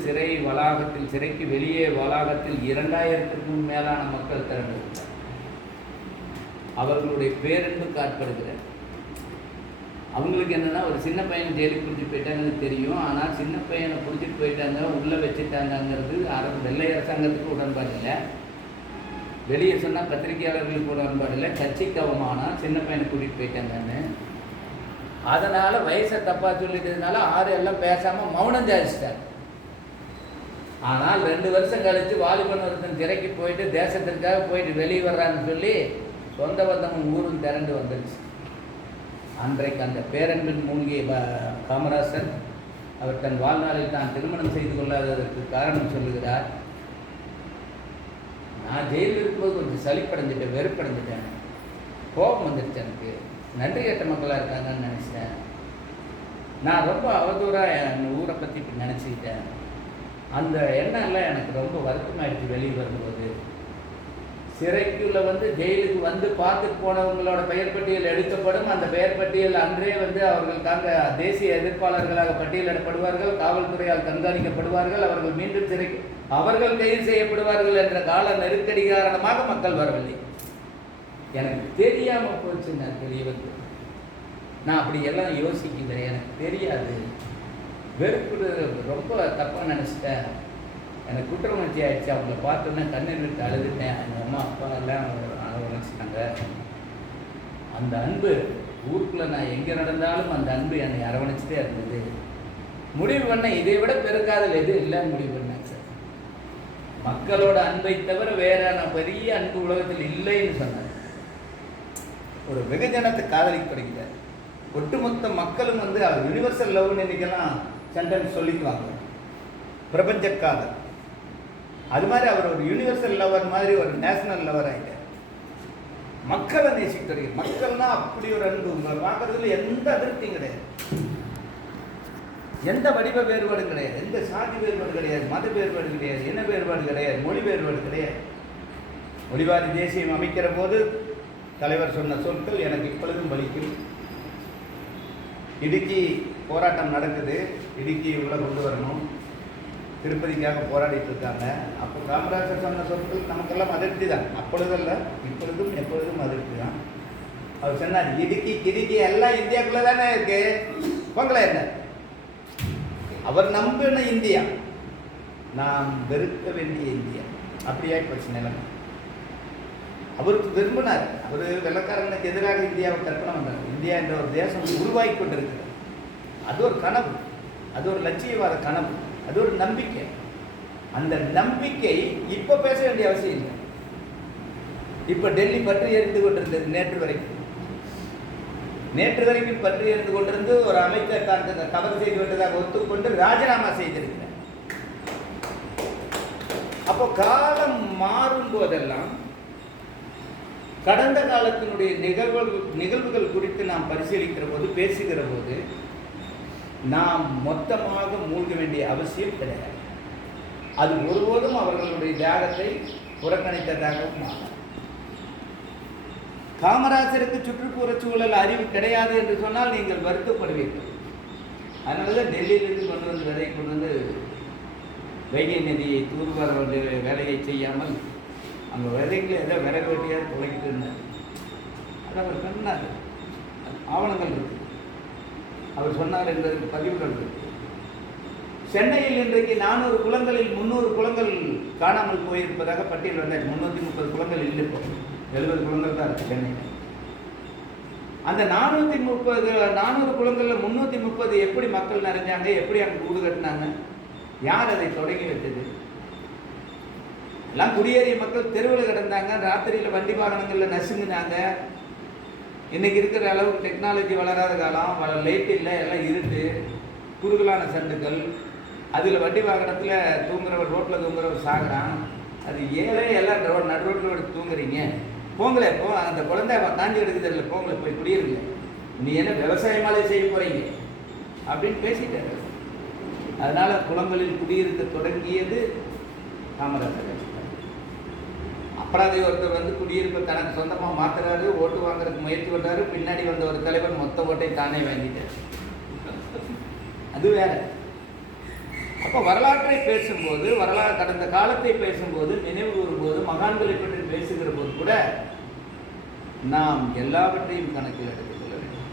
சிறைக்கு வெளியே வளாகத்தில் 2000க்கும் மேலான மக்கள் திரண்டு அவர்களுடைய பேரன்புக்கு ஆட்படுகிறார். அவங்களுக்கு என்னென்னா, ஒரு சின்ன பையனை ஜெயிலுக்கு பிடிச்சிட்டு போயிட்டாங்கன்னு தெரியும். ஆனால் சின்ன பையனை பிடிச்சிட்டு போயிட்டாங்க, உள்ளே வச்சுட்டாங்கிறது வெள்ளை அரசாங்கத்துக்கு உடன்பாடு இல்லை. வெளியே சொன்னால் பத்திரிகையாளர்களுக்கு உடன்பாடு இல்லை. கட்சிக்கு அவமானம், சின்ன பையனை கூட்டிகிட்டு போயிட்டாங்கன்னு. அதனால் வயசை தப்பாக சொல்லிட்டதுனால 6 எல்லாம் பேசாமல் மௌனம் ஜாதிச்சிட்டார். ஆனால் 2 வருஷம் கழித்து வாலிபன் ஒருத்தன் சிறைக்கு போயிட்டு தேசத்திற்காக போயிட்டு வெளியே வர்றான்னு சொல்லி சொந்த பந்தமும் ஊரும் திரண்டு வந்துடுச்சு. அன்றைக்கு அந்த பேரன்பின் மூழ்கிய காமராசர் அவர் தன் வாழ்நாளில் தான் திருமணம் செய்து கொள்ளாததற்கு காரணம் சொல்லுகிறார். நான் ஜெயிலில் இருக்கும்போது கொஞ்சம் சலிப்படைஞ்சிட்டேன், வெறுப்படைஞ்சிட்டேன், கோபம் வந்துடுச்சு. எனக்கு நன்றி கேட்ட மக்களாக இருக்காங்கன்னு நினச்சிட்டேன். நான் ரொம்ப அவதூறாக என் ஊரை பற்றி இப்போ நினச்சிக்கிட்டேன். அந்த எண்ணம்லாம் எனக்கு ரொம்ப வருத்தமாயிடுச்சு. வெளியே வரும்போது சிறைக்குள்ளே ஜெயிலுக்கு பார்த்துட்டு போனவங்களோட பெயர் பட்டியல் எடுக்கப்படும். அந்த பெயர் பட்டியல் அன்றே அவர்களுக்காக தேசிய எதிர்ப்பாளர்களாக பட்டியலிடப்படுவார்கள். காவல்துறையால் கண்காணிக்கப்படுவார்கள். அவர்கள் மீண்டும் சிறைக்கு அவர்கள் கைது செய்யப்படுவார்கள் என்ற கால நெருக்கடி காரணமாக மக்கள் வரவில்லை. எனக்கு தெரியாமல் போச்சு. நான் தெரியவது நான் அப்படி எல்லாம் யோசிக்கிறேன். எனக்கு தெரியாது. வெறுப்பு ரொம்ப தப்பாக நினச்சிட்டேன். எனக்கு குற்ற உணர்ச்சி ஆயிடுச்சு. அவங்கள பார்த்தோன்னே கண்ணீர் விட்டு அழுதுட்டேன். எங்கள் அம்மா அப்பா எல்லாம் உணர்ச்சிட்டாங்க. அந்த அன்பு ஊருக்குள்ளே நான் எங்கே நடந்தாலும் அந்த அன்பு என்னை அரவணைச்சிட்டே இருந்தது. முடிவு பண்ண இதை விட பெருக்காதல் எது இல்லை முடிவு பண்ணேன் சார். மக்களோட அன்பை தவிர வேற பெரிய அன்பு உலகத்தில் இல்லைன்னு சொன்னார். ஒரு வெகுஜனத்தை காதலிக்கப்படுகிறார். ஒட்டுமொத்த மக்களும் அவர் யூனிவர்சல் லவ்னு இன்னைக்கெல்லாம் சென்டென்ஸ் சொல்லிக்குவாங்க, பிரபஞ்ச காதல். அது மாதிரி அவர் ஒரு யூனிவர்சல் லவர் மாதிரி ஒரு நேஷனல் லவர் ஆகிட்டார். மக்களை நேசிக்கிறது. மக்கள்னா அப்படி ஒரு அன்பு. உங்களை பார்க்கறதுல எந்த அதிருப்தியும் கிடையாது, எந்த வடிவ வேறுபாடும் கிடையாது, எந்த சாதி வேறுபாடு கிடையாது, மத வேறுபாடு கிடையாது, இன வேறுபாடு கிடையாது, மொழி வேறுபாடு கிடையாது. மொழிவாரி தேசியம் அமைக்கிற போது தலைவர் சொன்ன சொற்கள் எனக்கு இப்பொழுதும் வலிக்கும். இடுக்கி போராட்டம் நடக்குது. இடுக்கி உள்ள கொண்டு வரணும், திருப்பதிக்காக போராடிட்டு இருக்காங்க. அப்போ காமராஜர் சொன்ன சொற்கள் நமக்கெல்லாம் அதிருப்தி தான். அப்பொழுதல்ல, இப்பொழுதும் எப்பொழுதும் அதிருப்தி தான். அவர் சொன்னார், இடுக்கி கிடுக்கி எல்லாம் இந்தியாக்குள்ளே தானே இருக்கு, போங்களே என்ன. அவர் நம்பின இந்தியா, நாம் வெறுக்க வேண்டிய இந்தியா. அப்படியே போச்சு நிலைமை. அவருக்கு விரும்பினார். அவர் வெள்ளக்காரனுக்கு எதிராக இந்தியாவை கற்பனை பண்ணார். இந்தியா என்ற ஒரு தேசம் உருவாகி கொண்டிருக்கிறது. அது ஒரு கனவு, அது ஒரு லட்சியவாத கனவு, அது ஒரு நம்பிக்கை. அந்த நம்பிக்கை இப்போ பேச வேண்டிய அவசியம் இல்லை. இப்போ டெல்லி பற்றி எரிந்து கொண்டிருந்தது. நேற்று வரைக்கும் பற்றி எரிந்து கொண்டிருந்து ஒரு அமைச்சர் தான் தவறு செய்து விட்டதாக ஒத்துக்கொண்டு ராஜினாமா செய்திருக்கிறார். அப்போ காலம் மாறும் போதெல்லாம் கடந்த காலத்தினுடைய நிகழ்வுகள் குறித்து நாம் பரிசீலிக்கிற போது, பேசுகிற போது நாம் மொத்தமாக மூழ்க வேண்டிய அவசியம் கிடையாது. அது ஒருபோதும் அவர்களுடைய தியாகத்தை புறக்கணித்ததாகவும் ஆகும். காமராஜருக்கு சுற்றுப்புறச் சூழல் அறிவு கிடையாது என்று சொன்னால் நீங்கள் வருத்தப்படுவீர்கள். அதனால தான் டெல்லியிலிருந்து கொண்டு வந்து விதை கொண்டு வந்து வைகை நதியை தூர்வார வேண்டிய வேலையை செய்யாமல் அங்கே விதைகளை ஏதோ விறகு வெட்டியாக துளைக்கிட்டு இருந்தார். அது அவர் சொன்னார், ஆவணங்கள் இருக்கு, அவர் சொன்னார் என்பதற்கு பதிவுகள் இருக்கு. சென்னையில் இன்றைக்கு 400 குளங்களில் 300 குளங்கள் காணாமல் போயிருப்பதாக பட்டியல் வந்தாச்சு. 330 குளங்கள் இல்லை, 70 குளங்கள் தான் இருக்கு சென்னையில். அந்த 400 குளங்களில் 330 எப்படி மக்கள் நிறைஞ்சாங்க, எப்படி அங்கே கூடு கட்டினாங்க, யார் அதை தொடங்கி வச்சது? எல்லாம் குடியேறிய மக்கள் தெருவில் கிடந்தாங்க, ராத்திரியில் வண்டி வாகனங்களில் நசுங்கினாங்க. இன்னைக்கு இருக்கிற அளவுக்கு டெக்னாலஜி வளராத காலம், லைட் இல்லை, எல்லாம் இருட்டு, குறுகலான சண்டுகள், அதில் வண்டி வாகனத்தில் தூங்குறவர், ரோட்டில் தூங்குறவர் சாகுறான். அது ஏழை எல்லாம் நடு ரோட்டில் எடுத்து தூங்குறீங்க, போங்களே போ, அந்த குழந்தை காஞ்சி எடுக்குது இல்லை, போங்களே போய் குடியிருங்க, நீ என்ன விவசாயமாலே செய்ய போகிறீங்க அப்படின்னு பேசிட்டாரு. அதனால் குளங்களில் குடியிருக்க தொடங்கியது காமராஜர் கட்சி. அப்புறம் ஒருத்தர் வந்து குடியிருப்பை தனக்கு சொந்தமாக மாற்றுறாரு, ஓட்டு வாங்குறதுக்கு முயற்சி பண்ணுறாரு. பின்னாடி வந்த ஒரு தலைவர் மொத்த ஓட்டை தானே வாங்கிட்டார். அது வேற. அப்போ வரலாற்றை பேசும்போது, கடந்த காலத்தை பேசும்போது, நினைவு கூறும்போது, மகான்களை பற்றி பேசுகிற போது கூட நாம் எல்லாவற்றையும் கணக்கில் எடுத்துக்கொள்ள வேண்டும்.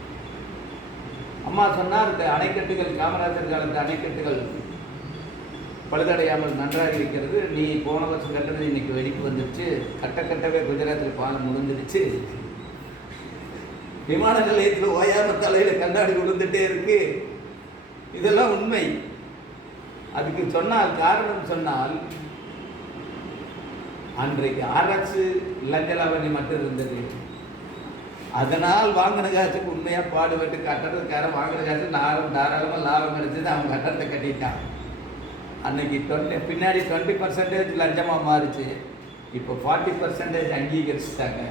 அம்மா சொன்னார், அணைக்கட்டுகள், காமராஜர் காலத்து அணைக்கட்டுகள் பழுதடையாமல் நன்றாக இருக்கிறது. நீ போன வருஷம் கட்டுறது இன்னைக்கு வெடிப்பு வந்துடுச்சு, கட்டவே குஜராத்தில் பாலம் முடிஞ்சிடுச்சு, விமான நிலையத்தில் ஓயாம தலையில் கண்ணாடி விழுந்துட்டே இருக்கு. இதெல்லாம் உண்மை. அதுக்கு சொன்னால் காரணம் சொன்னால், அன்றைக்கு அரசு லஞ்ச லாவணி மட்டும் இருந்தது. அதனால் வாங்கின காசுக்கு உண்மையாக பாடுபட்டு கட்டடத்துக்காரன் வாங்கின காசு தாராளமாக லாபம் கிடைச்சது, அவங்க கட்டடத்தை கட்டிட்டான். அன்னைக்கு பின்னாடி 20% லஞ்சமாக மாறிச்சு, இப்போ 40% அங்கீகரிச்சுட்டாங்க.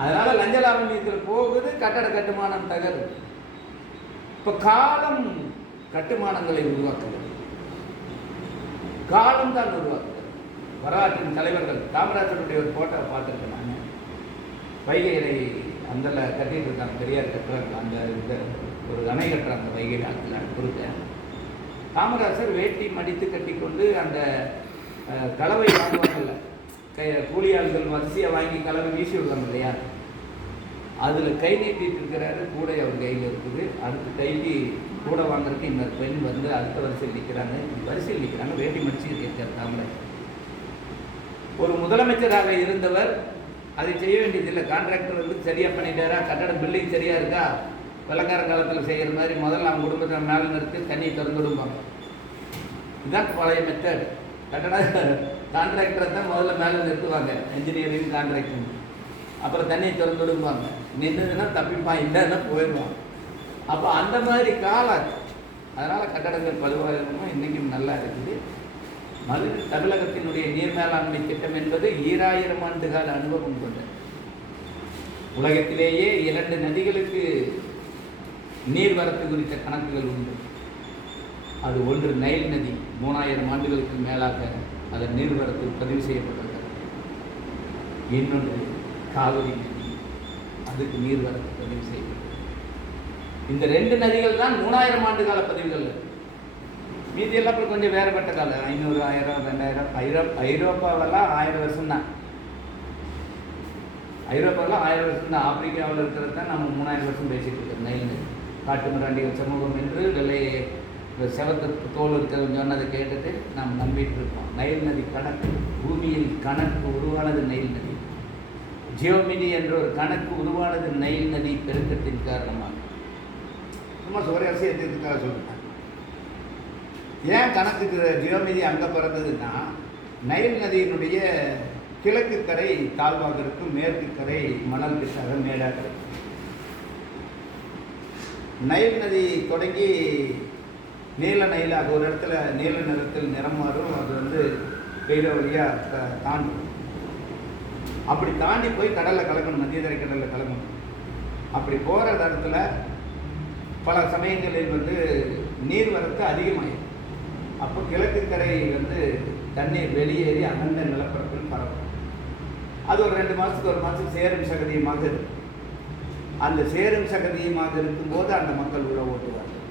அதனால் லஞ்ச லாவணியத்தில் போகுது, கட்டட கட்டுமானம் தகருது. இப்போ காலம் கட்டுமானங்களை உருவாக்குது, காலம்தான் உருவாக்குது. வரலாற்றின் தலைவர்கள், காமராஜருடைய ஒரு போட்டோ பார்த்துருக்கேன் நான். வைகை அணை அந்தல கட்டிட்டு இருக்காங்க, பெரியார் கட்டுறாங்க, அந்த இந்த ஒரு அணை கட்டுறாங்க வைகை ஆற்றுல குறுக்க. காமராஜர் வேட்டி மடித்து கட்டி கொண்டு அந்த கலவை வாங்குவாங்கல்ல, கூலியாளர்கள் வரிசையாக வாங்கி கலவை வீசி விடுவாங்க இல்லையா, அதில் கை நீட்டிட்டு இருக்கிறாரு. கூடை அவர் கையில் இருக்குது. அடுத்து கைக்கு கூட வாங்குறதுக்கு இன்னொரு பெண் வந்து அடுத்த வரிசையில் நிற்கிறாங்க, வேட்டி மடிச்சு இருக்கார் காமராஜர். ஒரு முதலமைச்சராக இருந்தவர் அதை செய்ய வேண்டியதில்லை. கான்ட்ராக்டர் வந்து சரியாக பண்ணிட்டாரா, கட்டட பில்டிங் சரியாக இருக்கா, வெள்ளக்கார காலத்தில் செய்கிற மாதிரி முதல்ல அவங்க குடும்பத்தை மேலே நிறுத்தி தண்ணியை திறந்து விடுவாங்க. இதுதான் பழைய மெத்தட். கட்டட கான்ட்ராக்டரை தான் முதல்ல மேலே நிறுத்துவாங்க, இன்ஜினியரிங் கான்ட்ராக்டர். அப்புறம் தண்ணியை திறந்து விடுவாங்க, நின்றுதுன்னா தப்பிப்பான், இல்லைன்னா போயிடுவான். அப்போ அந்த மாதிரி காலம். அதனால் கட்டடங்கள் பழுவாயிரமும் இன்றைக்கும் நல்லா இருக்குது. தமிழகத்தினுடைய நீர் மேலாண்மை திட்டம் என்பது 2000 ஆண்டு கால அனுபவம் கொண்டது. உலகத்திலேயே 2 நதிகளுக்கு நீர்வரத்து குறித்த கணக்குகள் உண்டு. அது ஒன்று நைல் நதி, 3000 ஆண்டுகளுக்கு மேலாக அதன் நீர்வரத்து பதிவு செய்யப்பட்டிருக்கிறது. இன்னொன்று காவிரி நதி, அதுக்கு நீர்வரத்து பதிவு செய்யப்பட்டது. இந்த 2 நதிகள் தான் 3000 ஆண்டு கால பதிவுகள். மீதி எல்லாம் அப்புறம் கொஞ்சம் வேறுபட்ட காலம், 500, 1000, 2000. ஐரோப்பாவெல்லாம் 1000 வருஷம் தான். ஐரோப்பாவெல்லாம் 1000 வருஷம் தான். ஆப்பிரிக்காவில் இருக்கிறது தான் நம்ம 3000 வருஷம் பேசிட்டு இருக்கோம். நைல் நதி காட்டுமிராண்டிகள் சமூகம் என்று வெள்ளை செவத்து தோல் இருக்கிறவங்க சொன்னதை கேட்டுட்டு நாம் நம்பிட்டு இருக்கோம். நைல் நதி கணக்கு, பூமியில் கணக்கு உருவானது நைல் நதி. ஜியோமினி என்ற ஒரு கணக்கு உருவானது நைல் நதி பெருக்கத்தின் காரணமாக. சும்மா சுவரசியத்துக்காக சொல்லிட்டாங்க. ஏன் கணக்குக்கு ஜியோமிதி அங்கே பிறந்ததுன்னா, நைல் நதியினுடைய கிழக்கு கரை தாழ்வாக இருக்கும், மேற்கு கரை மணல் பிசாக மேடாக இருக்கும். நைல் நதி தொடங்கி நீல நைலாக ஒரு இடத்துல நீல நிறத்தில் நிறம் மாறும். அது வந்து பெய்த வழியாக தாண்டும். அப்படி தாண்டி போய் கடலில் கலக்கணும், மத்திய தரை கடலில் கலக்கணும். அப்படி போகிற இடத்துல பல சமயங்களில் வந்து நீர்வரத்து அதிகமாகும். அப்போ கிழக்கு கரை வந்து தண்ணீர் வெளியேறி அகண்ட நிலப்பரப்பில் பரவும். அது ஒரு 2 மாதத்துக்கு 1 மாதத்துக்கு சேரும் சகதியமாக இருக்கும். அந்த சேரும் சகதியமாக இருக்கும்போது அந்த மக்கள் உழ ஓட்டுவார்கள்.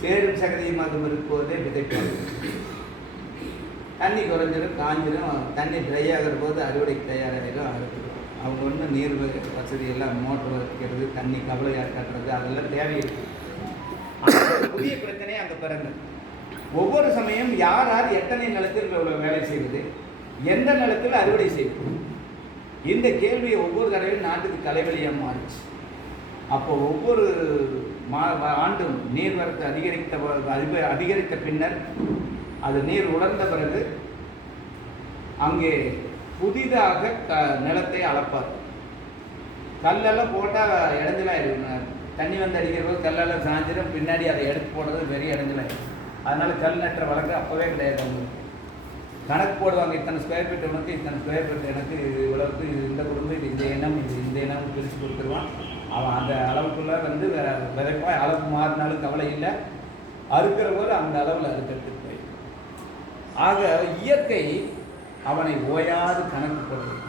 சேரும் சகதியமாக இருக்கும்போதே விதைப்பார்கள். தண்ணி குறைஞ்சிடும், காஞ்சிடும். தண்ணி ட்ரை ஆகிற போது அறுவடைக்கு தயாராகிடும், அறுத்துடும். அவங்க ஒன்றும் நீர் வசதியெல்லாம் மோட்டர் வைக்கிறது, தண்ணி கவலையாக கட்டுறது அதெல்லாம் தேவையில்லை. புதிய பிரச்சனையே அங்கே பிறந்தது. ஒவ்வொரு சமயம் யார் யார் எத்தனை நிலத்தில் வேலை செய்வது, எந்த நிலத்தில் அறுவடை செய்வது, இந்த கேள்வியை ஒவ்வொரு தடவையும் நாட்டுக்கு தலைவலியாக மாறிச்சு. அப்போ ஒவ்வொரு ஆண்டும் நீர்வரத்து அதிகரித்த பின்னர் அது நீர் உலர்ந்த பிறகு அங்கே புதிதாக நிலத்தை அளப்பார். கல்லெல்லாம் போட்டால் இடைஞ்சலாயிடும். தண்ணி வந்து அடிக்கிறபோது கல்லெல்லாம் சாஞ்சிடும், பின்னாடி அதை எடுத்து போடுறது பெரிய இடைஞ்சலாயிடும். அதனால் கல் நட்டுற வழக்கு அப்போவே கிடையாது. அவங்க கணக்கு போடுவாங்க, இத்தனை ஸ்கொயர் ஃபீட் உனக்கு, இத்தனை ஸ்கொயர் ஃபீட் எனக்கு, இவ்வளவுக்கு இது இந்த குடும்பம், இது இந்த இனம், இது இந்த இனம் பிரித்து கொடுத்துருவான். அவன் அந்த அளவுக்குள்ளே வந்து விதைப்பான். அளவு மாறினாலும் கவலை இல்லை, அறுக்கிற போது அந்த அளவில் அறுக்கிறதுக்கு போய். ஆக இயற்கை அவனை ஓயாது கணக்கு போடுறது.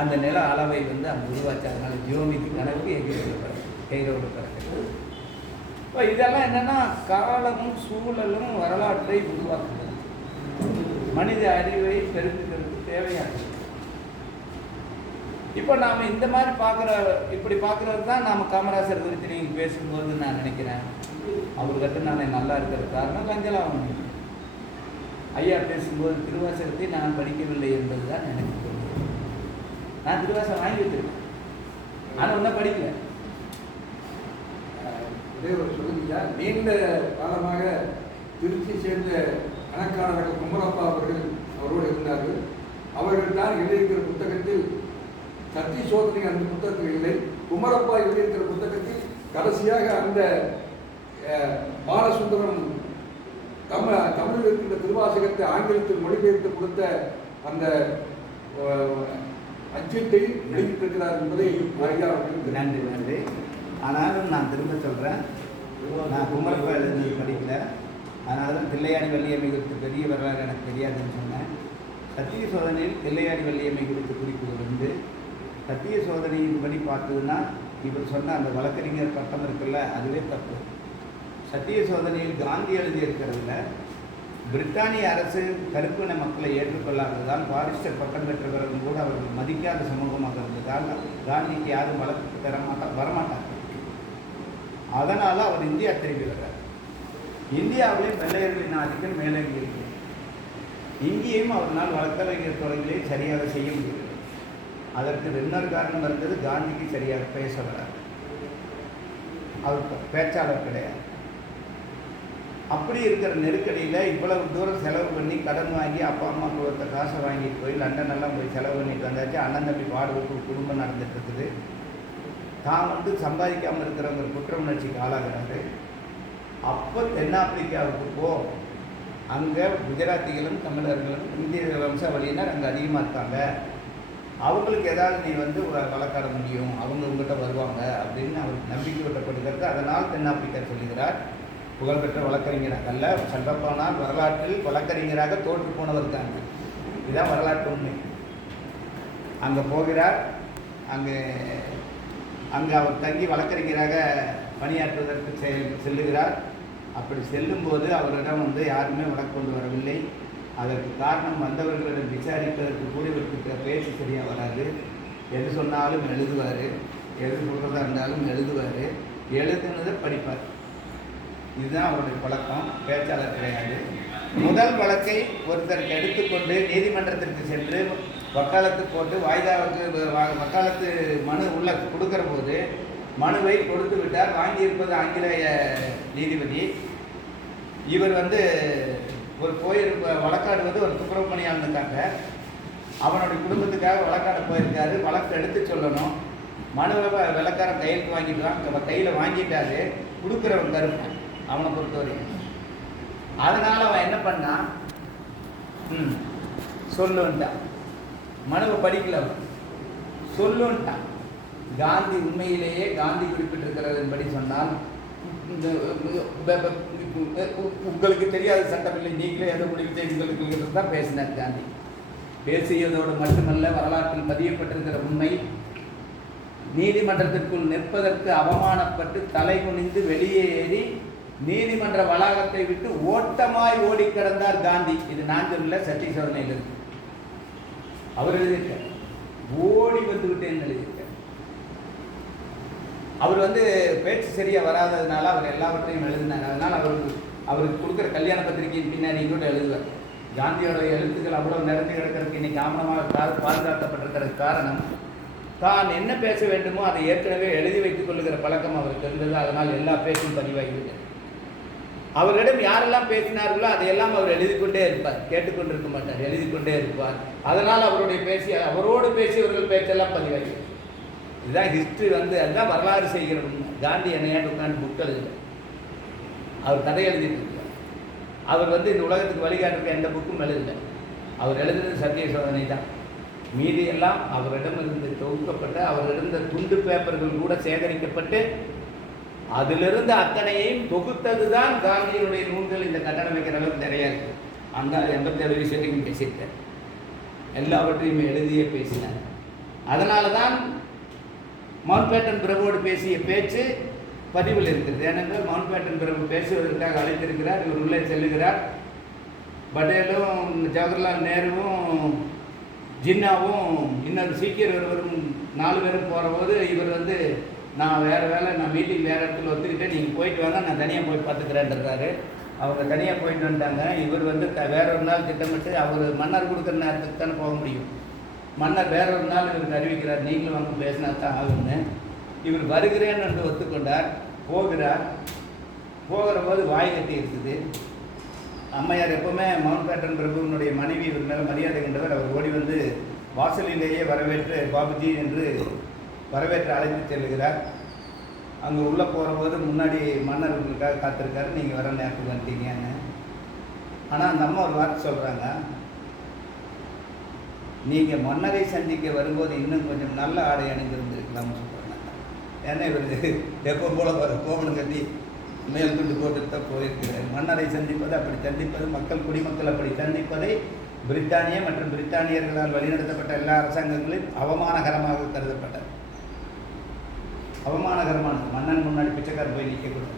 அந்த நில அளவை வந்து அவன் உருவாச்சு. அதனால் ஜியோமிக்கு கணக்கு எகிரோடு கைரோடு பிறகு. இப்போ இதெல்லாம் என்னென்னா காலமும் சூழலும் வரலாற்றை உருவாக்குது, மனித அறிவை பெருக்குகிறதுக்கு தேவையானது. இப்போ நாம் இந்த மாதிரி இப்படி பார்க்குறது தான் நாம் காமராசர் குறித்து நீங்கள் பேசும்போது நான் நினைக்கிறேன், அவர் கட்டுனானே நல்லா இருக்கிற காரணம் லஞ்சலாம். ஐயா பேசும்போது திருவாசகத்தை நான் படிக்கவில்லை என்பது தான் எனக்கு தோணுது. நான் திருவாசகம் வாங்கி வச்சிருக்கேன், ஆனால் ஒன்றும் படிக்கல. ஒரே ஒரு சொல்லுங்க, நீண்ட காலமாக திருச்சி சேர்ந்த கணக்காளர்கள் குமரப்பா அவரோடு இருந்தார்கள். அவர்கள் தான் எழுதியிருக்கிற புத்தகத்தில் சக்தி சோதனை அந்த புத்தகத்தில் இல்லை, குமரப்பா எழுதியிருக்கிற புத்தகத்தில் கடைசியாக அந்த பாலசுந்தரம் தமிழில் இருக்கின்ற திருவாசகத்தை ஆங்கிலத்தில் மொழிபெயர்த்து கொடுத்த அந்த அச்சீட்டை வெளியிட்டிருக்கிறார் என்பதை ஐயா நன்றி நன்றி. ஆனாலும் நான் திரும்ப சொல்கிறேன், நான் குமரப்பா எழுதி படிக்கல. அதனால தான் தில்லையாடி வள்ளியம்மை குறித்து பெரிய வரலாறு எனக்கு தெரியாதுன்னு சொன்னேன். சத்திய சோதனையில் தில்லையாடி வள்ளியம்மை குறித்து குறிப்புகள் வந்து சத்திய சோதனையின் படி பார்த்ததுன்னா இவர் சொன்ன அந்த வழக்கறிஞர் பட்டம் இருக்குல்ல, அதுவே தப்பு. சத்திய சோதனையில் காந்தி எழுதியிருக்கிறதுல பிரிட்டானிய அரசு கருப்பின மக்களை ஏற்றுக்கொள்ளாததால் பாரிஸ்டர் பட்டம் பெற்றவர்களும் கூட அவர்கள் மதிக்காத சமூகமாக இருந்ததால் காந்திக்கு யாரும் வழக்கு வரமாட்டார். அதனால் அவர் இந்தியா திரும்பி வர்றார். இந்தியாவிலே வெள்ளையர்களின் ஆதிக்கம் மேலோங்கி இருக்கிறது. இங்கேயும் அவரால் வழக்கறிஞர் தொழிலை சரியாக செய்ய முடியவில்லை. அதற்கு இன்னொரு காரணம் இருந்தது, காந்திக்கு சரியாக பேச வராது, அவர் பேச்சாளர் கிடையாது. அப்படி இருக்கிற நெருக்கடியில் இவ்வளவு தூரம் செலவு பண்ணி கடன் வாங்கி அப்பா அம்மா கொடுத்த காசை வாங்கிட்டு போய் லண்டன் எல்லாம் போய் செலவு பண்ணிட்டு வந்தாச்சு. அண்ணன் தம்பி பாடுபட்டு குடும்பம் நடந்துட்டு இருக்குது. தான் வந்து சம்பாதிக்காமல் இருக்கிறவங்க குற்ற உணர்ச்சிக்கு ஆளாகிறாரு. அப்போ தென்னாப்பிரிக்காவுக்கு போ, அங்கே குஜராத்திகளும் தமிழர்களும் இந்திய வம்சாவளியினர் அங்கே அதிகமாக இருக்காங்க, அவங்களுக்கு ஏதாவது நீ வந்து வழக்காட முடியும், அவங்க உங்கள்கிட்ட வருவாங்க அப்படின்னு அவருக்கு நம்பிக்கை ஊட்டப்படுகிறது. அதனால் தென்னாப்பிரிக்கா சொல்லுகிறார், புகழ்பெற்ற வழக்கறிஞராக அல்ல, சொல்லப்போனால் வரலாற்றில் வழக்கறிஞராக தோற்று போனவர் தாங்க. இதுதான் வரலாற்று உண்மை. அங்கே போகிறார். அங்கே அவர் தங்கி வழக்கறிஞராக பணியாற்றுவதற்கு செல்லுகிறார். அப்படி செல்லும்போது அவரிடம் வந்து யாருமே வழக்கு கொண்டு வரவில்லை. அதற்கு காரணம் வந்தவர்களிடம் விசாரிப்பதற்கு கூட இவருக்கு பேச்சு சரியாக வராது. எது சொன்னாலும் எழுதுவார், எது சொல்கிறதா இருந்தாலும் எழுதுவார், எழுதுனதை படிப்பார். இதுதான் அவருடைய பழக்கம், பேச்சாளர் கிடையாது. முதல் வழக்கை ஒருத்தருக்கு எடுத்துக்கொண்டு நீதிமன்றத்திற்கு சென்று வக்காலத்து போட்டு வாய்தாவுக்கு வக்காலத்து மனு உள்ள கொடுக்குற போது மனுவை கொடுத்து விட்டார். வாங்கியிருப்பது ஆங்கிலேய நீதிபதி. இவர் வந்து ஒரு வழக்காடுவது ஒரு துப்புரவு பணியாளனுக்காக, அவனுடைய குடும்பத்துக்காக வழக்காட போயிருக்காரு. வழக்கு எடுத்து சொல்லணும். மனுவை வெள்ளக்காரன் கையெழுத்து வாங்கிட்டு கையில் வாங்கிட்டாரு. கொடுக்குறவன் கருப்பான் அவனை பொறுத்தவரைக்கும். அதனால் அவன் என்ன பண்ணான், சொல்லுன்ட்டான். மனுவை படிக்கல, சொல்லுன்ட்டான். காந்தி உண்மையிலேயே காந்தி குறிப்பிட்டிருக்கிறதன்படி சொன்னால், உங்களுக்கு தெரியாத சட்டமில்லை, நீங்களே எதை முடிவு செய்யுங்களுக்கு தான் பேசினார் காந்தி. பேசியதோடு மட்டுமல்ல, வரலாற்றில் பதியப்பட்டிருக்கிற உண்மை, நீதிமன்றத்திற்குள் நிற்பதற்கு அவமானப்பட்டு தலை குனிந்து வெளியே ஏறி நீதிமன்ற வளாகத்தை விட்டு ஓட்டமாய் ஓடி கிடந்தார் காந்தி. இது நான் சொல்லல, சட்டி சோதனையில் இருக்கு. அவர் எழுதியிருக்கார், ஓடி வந்து விட்டேன்னு எழுதியிருக்கார். அவர் பேச்சு சரியா வராததுனால அவர் எல்லாவற்றையும் எழுதினார். அதனால் அவருக்கு கொடுக்குற கல்யாண பத்திரிகையின் பின்னாடி கூட எழுதுவார். காந்தியோட எழுத்துக்கள் அவ்வளவு நிறைந்து கிடக்கிறதுக்கு இன்னைக்கு ஆவணமாக பாதுகாக்கப்பட்டிருக்கிற காரணம், தான் என்ன பேச வேண்டுமோ அதை ஏற்கனவே எழுதி வைத்துக் கொள்ளுகிற பழக்கம் அவருக்கு இருந்தது. அதனால் எல்லா பேச்சும் பதிவாகிவிட்டது. அவரிடம் யாரெல்லாம் பேசினார்களோ அதையெல்லாம் அவர் எழுதி கொண்டே இருப்பார், கேட்டுக்கொண்டிருக்க மாட்டார், எழுதி கொண்டே இருப்பார். அதனால் அவரோடு பேசியவர்கள் பேச்செல்லாம் பதிவாகி. இதுதான் ஹிஸ்ட்ரி, அதுதான் வரலாறு செய்கிற உண்மை. காந்தி என்னையாண்டு உட்காந்து புக் எழுதுல, அவர் கதை எழுதிட்டு இருக்கார். அவர் இந்த உலகத்துக்கு வழிகாட்டுக்க எந்த புக்கும் எழுதலை. அவர் எழுதுறது சத்திய சோதனை தான். மீதி எல்லாம் அவரிடமிருந்து தொகுக்கப்பட்டு, அவரிருந்த துண்டு பேப்பர்கள் கூட சேகரிக்கப்பட்டு, அதிலிருந்து அத்தனையையும் தொகுத்தது தான் காந்தியினுடைய நூல்கள். இந்த கட்டணம் வைக்கிற அளவுக்கு நிறையா இருக்குது. அந்த 87 விஷயத்தையும் பேசியிருக்கார், எல்லாவற்றையும் எழுதியே பேசினார். அதனால தான் மவுண்ட் பேட்டன் பிரபுவோடு பேசிய பேச்சு பதிவில் இருக்கிறது. ஏனென்றால் மவுண்ட் பேட்டன் பிரபு பேசுவதற்காக அழைத்திருக்கிறார். இவர் உள்ளே செல்லுகிறார். பட்டேலும் ஜவஹர்லால் நேருவும் ஜின்னாவும் இன்னொரு சீக்கியர் ஒருவரும் 4 பேரும் போகிற போது இவர் நான் வேறு வேலை, நான் மீட்டிங் வேறு இடத்துல ஒத்துக்கிட்டே நீங்கள் போயிட்டு வாங்க, நான் தனியாக போய் பார்த்துக்கிறேன்றாரு. அவங்க தனியாக போயிட்டு வந்துட்டாங்க. இவர் வேற ஒரு நாள் திட்டமிட்டு, அவர் மன்னர் கொடுக்குற நேரத்துக்கு தானே போக முடியும். மன்னர் வேற ஒரு நாள் இவருக்கு அறிவிக்கிறார், நீங்களும் வந்து பேசினா தான் ஆகும்னு. இவர் வருகிறேன்னு என்று ஒத்துக்கொண்டார். போகிறார். போகிற போது வாய் கட்டி இருக்குது. அம்மையார் எப்பவுமே மவுண்ட் பேட்டன் பிரபுவினுடைய மனைவி இவர் மேலே மரியாதை கொண்டவர். அவர் ஓடி வாசலிலேயே வரவேற்று பாபுஜி என்று வரவேற்று அழைத்து செல்லுகிறார். அங்கே உள்ளே போகிற போது முன்னாடி மன்னர் உங்களுக்காக காத்திருக்காரு, நீங்கள் வர நேரத்துக்கு வந்துட்டீங்கன்னு. ஆனால் அந்த அம்மா ஒரு வார்த்தை சொல்கிறாங்க, நீங்கள் மன்னரை சந்திக்க வரும்போது இன்னும் கொஞ்சம் நல்ல ஆடை அணிந்திருந்திருக்கலாம்னு சொல்கிறாங்க. ஏன்னா இவர் எப்போ போல கோவணம் கட்டி மேல் துண்டு போட்டு தான் போயிருக்கிறார். மன்னரை சந்திப்பது, அப்படி சந்திப்பது, குடிமக்கள் அப்படி சந்திப்பதை பிரித்தானிய மற்றும் பிரித்தானியர்களால் வழிநடத்தப்பட்ட எல்லா அரசாங்கங்களிலும் அவமானகரமாக கருதப்பட்டது. அவமானகரமானது. மன்னன் முன்னாடி பிச்சைக்காரன் போய் நிற்கக்கூடாது,